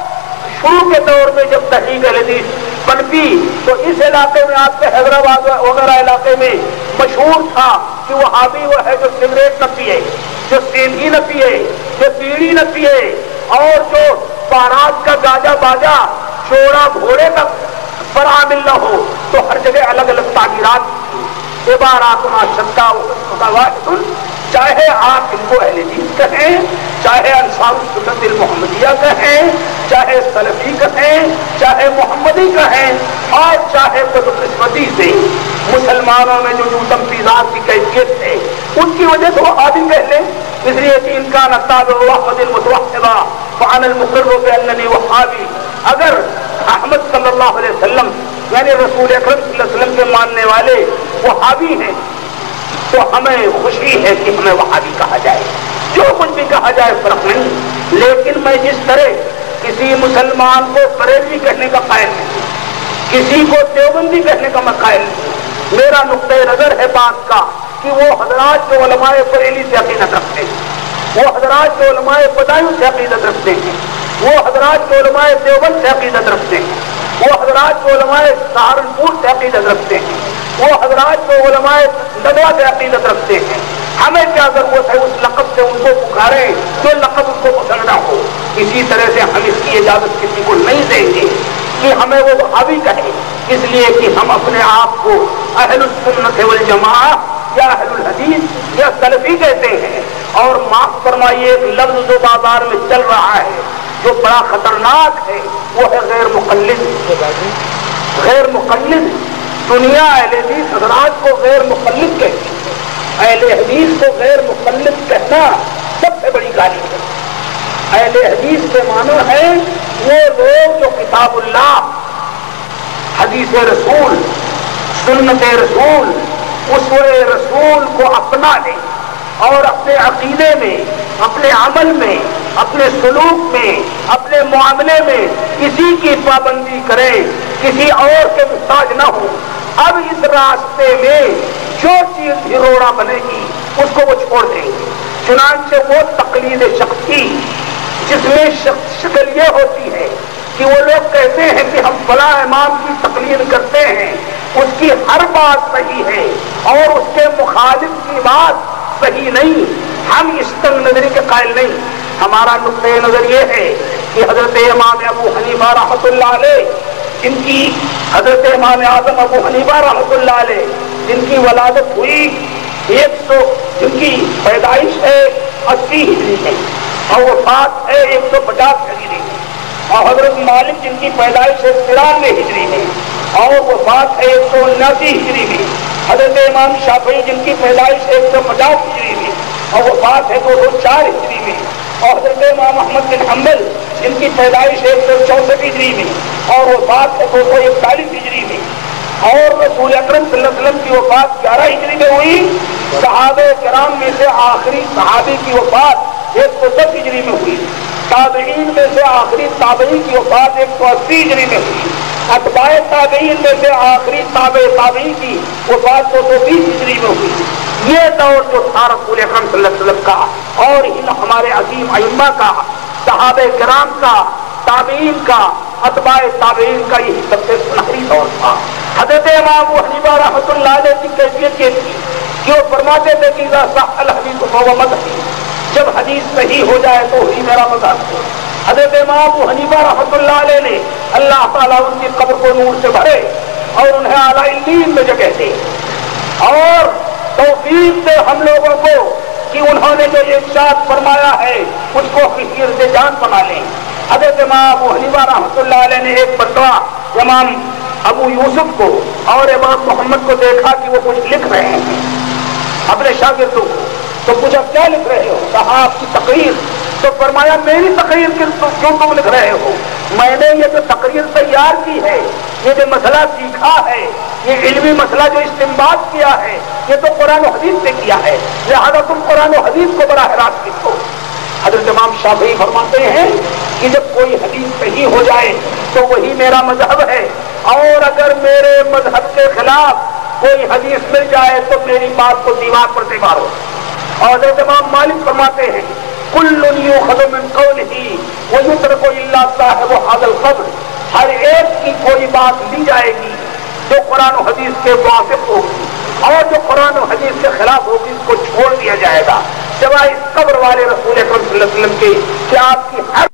شروع کے دور میں جب تحقیق حدیث پنپی تو اس علاقے میں آپ کے حیدرآباد وغیرہ علاقے میں مشہور تھا کہ وہابی وہ ہے جو سگریٹ نہ پیے، جو سینھی نہ پیے، جو بیڑی نہ پیے، اور جو بارات کا گاجا باجا چوڑا گھوڑے کا پر عامل نہ ہو۔ تو ہر جگہ الگ الگ تعبیرات، عبارات واحد، چاہے آپ ان کو اہل حدیث کہیں، چاہے انصار السنت المحمدیہ کہیں، چاہے سلفی کہیں، چاہے محمدی کہیں، اور چاہے بدقسمتی سے مسلمانوں میں جو تنفیذات کی کیفیت ہے ان کی وجہ سے وہ عادی کہہ لیں، اس لیے کہ ان کا نتابع احمد المتوحدہ فانا المقر باننی وہابی۔ اگر احمد صلی اللہ علیہ وسلم یعنی رسول اکرم صلی اللہ علیہ وسلم کے ماننے والے وہابی ہیں تو ہمیں خوشی ہے کہ ہمیں وہابی کہا جائے، جو کچھ بھی کہا جائے فرق نہیں۔ لیکن میں جس طرح کسی مسلمان کو بریلوی کہنے کا قائل نہیں، کسی کو دیوبندی کہنے کا میں قائل نہیں، میرا نقطۂ نظر ہے بات کا کہ وہ حضرات جو علماء بریلی سے عقیدت رکھتے ہیں، وہ حضرات جو علماء بدایوں سے عقیدت رکھتے ہیں، وہ حضرات جو علماء دیوبند سے عقیدت رکھتے ہیں، وہ حضرات جو علماء سہارنپور سے عقیدت رکھتے ہیں، وہ حضرات جو علماء ندوہ سے عقیدت رکھتے ہیں، ہمیں کیا ضرورت ہے اس لقب سے ان کو پکاریں جو لقب ان کو پسند نہ ہو۔ اسی طرح سے ہم اس کی اجازت کسی کو نہیں دیں گے کہ ہمیں وہ وہابی کہیں، اس لیے کہ ہم اپنے آپ کو اہل السنت والجماعہ یا اہل الحدیث یا سلفی کہتے ہیں۔ اور معاف فرمائیے، ایک لفظ جو بازار میں چل رہا ہے جو بڑا خطرناک ہے وہ ہے غیر مقلد۔ غیر مقلد، دنیا اہل حدیث حضرات کو غیر مقلد کہتی ہے، اہل حدیث کو غیر مقلد کہنا سب سے بڑی گالی ہے۔ اہل حدیث کے معنی ہے وہ لوگ جو کتاب اللہ، حدیث رسول، سنت رسول، اسوہ رسول کو اپنا لیں اور اپنے عقیدے میں، اپنے عمل میں اپنے سلوک میں، اپنے معاملے میں کسی کی پابندی کرے، کسی اور کے محتاج نہ ہو۔ اب اس راستے میں جو چیز ہروڑا بنے گی اس کو وہ چھوڑ دیں گے۔ چنانچہ وہ تقلید شخصی جس میں شکل یہ ہوتی ہے کہ وہ لوگ کہتے ہیں کہ ہم فلاں امام کی تقلید کرتے ہیں، اس کی ہر بات صحیح ہے اور اس کے مخالف کی بات صحیح نہیں، ہم اس تنگ نظری کے قائل نہیں۔ ہمارا نقطۂ نظر یہ ہے کہ حضرت امام ابو حنیفہ رحمۃ اللہ علیہ، جن کی حضرت امام اعظم ابو حنیفہ رحمۃ اللہ علیہ جن کی ولادت ہوئی جن کی پیدائش ہے 80 ہجری میں اور وفات ہے 150 ہجری میں، اور حضرت مالک جن کی پیدائش ہے 93 ہجری میں اور وفات ہے 179 ہجری میں، حضرت امام شافعی جن کی پیدائش ہے 150 ہجری میں اور وفات ہے 204 ہجری میں، اور حضرت امام احمد بن حنبل جن کی پیدائش ہے 164 ہجری میں اور وفات ہے 241 ہجری میں، اور رسول اکرم صلی اللہ علیہ وسلم کی وفات 11 ہجری میں ہوئی۔ صحابہ کرام میں سے آخری صحابی کی وفات 110 ہجری میں ہوئی، تابعین میں سے آخری تابعی کی وفات 180 ہجری میں ہوئی، اتباع تابعین میں سے آخری تابعی کی وفات 220 ہجری میں ہوئی۔ یہ دور جو تھا رسول اکرم صلی اللہ علیہ وسلم کا اور ان ہمارے عظیم ائمہ کا، صحابہ کرام کا، تابعین کا، اتباع تابعین کا، یہ سب سے سنہری دور تھا۔ حضرت امام ابو حنیفہ رحمۃ اللہ علیہ کی کیفیت یہ تھی کہ وہ فرماتے تھے کہ اذا صح الحدیث فهو مذہبی، جب حدیث صحیح ہو جائے تو وہی میرا مذہب ہے۔ حضرت امام ابو حنیفہ رحمۃ اللہ علیہ نے اللہ تعالیٰ ان کی قبر کو نور سے بھرے اور انہیں اعلیٰ علین میں جگہ دے اور توفیق دے ہم لوگوں کو کہ انہوں نے جو ارشاد فرمایا ہے اس کو حفظ سے جان بنا لیں۔ حضرت امام ابو حنیفہ رحمۃ اللہ علیہ نے ایک مرتبہ امام ابو یوسف کو اور امام محمد کو دیکھا کہ وہ کچھ لکھ رہے ہیں اپنے شاگردوں کو، تو پوچھا کیا لکھ رہے ہو؟ کہا آپ کی تقریر۔ تو فرمایا میری تقریر کیوں تم لکھ رہے ہو؟ میں نے یہ جو تقریر تیار کی ہے، یہ جو مسئلہ سیکھا ہے، یہ علمی مسئلہ جو استنباط کیا ہے، یہ تو قرآن و حدیث سے کیا ہے، لہذا تم قرآن و حدیث کو براہ راست لکھو۔ حضرت امام شافعی فرماتے ہیں کہ جب کوئی حدیث صحیح ہو جائے تو وہی میرا مذہب ہے، اور اگر میرے مذہب کے خلاف کوئی حدیث مل جائے تو میری بات کو دیوار پر سے مارو۔ اور حضرت امام مالک فرماتے ہیں کل یؤخذ من قولہ ویترک الا صاحب ھذا القبر، ہر ایک کی کوئی بات لی جائے گی جو قرآن و حدیث کے موافق ہوگی، اور جو قرآن و حدیث کے خلاف ہوگی اس کو چھوڑ دیا جائے گا، سوائے اس قبر والے رسول اکرم صلی اللہ علیہ وسلم کے کہ آپ کی ہر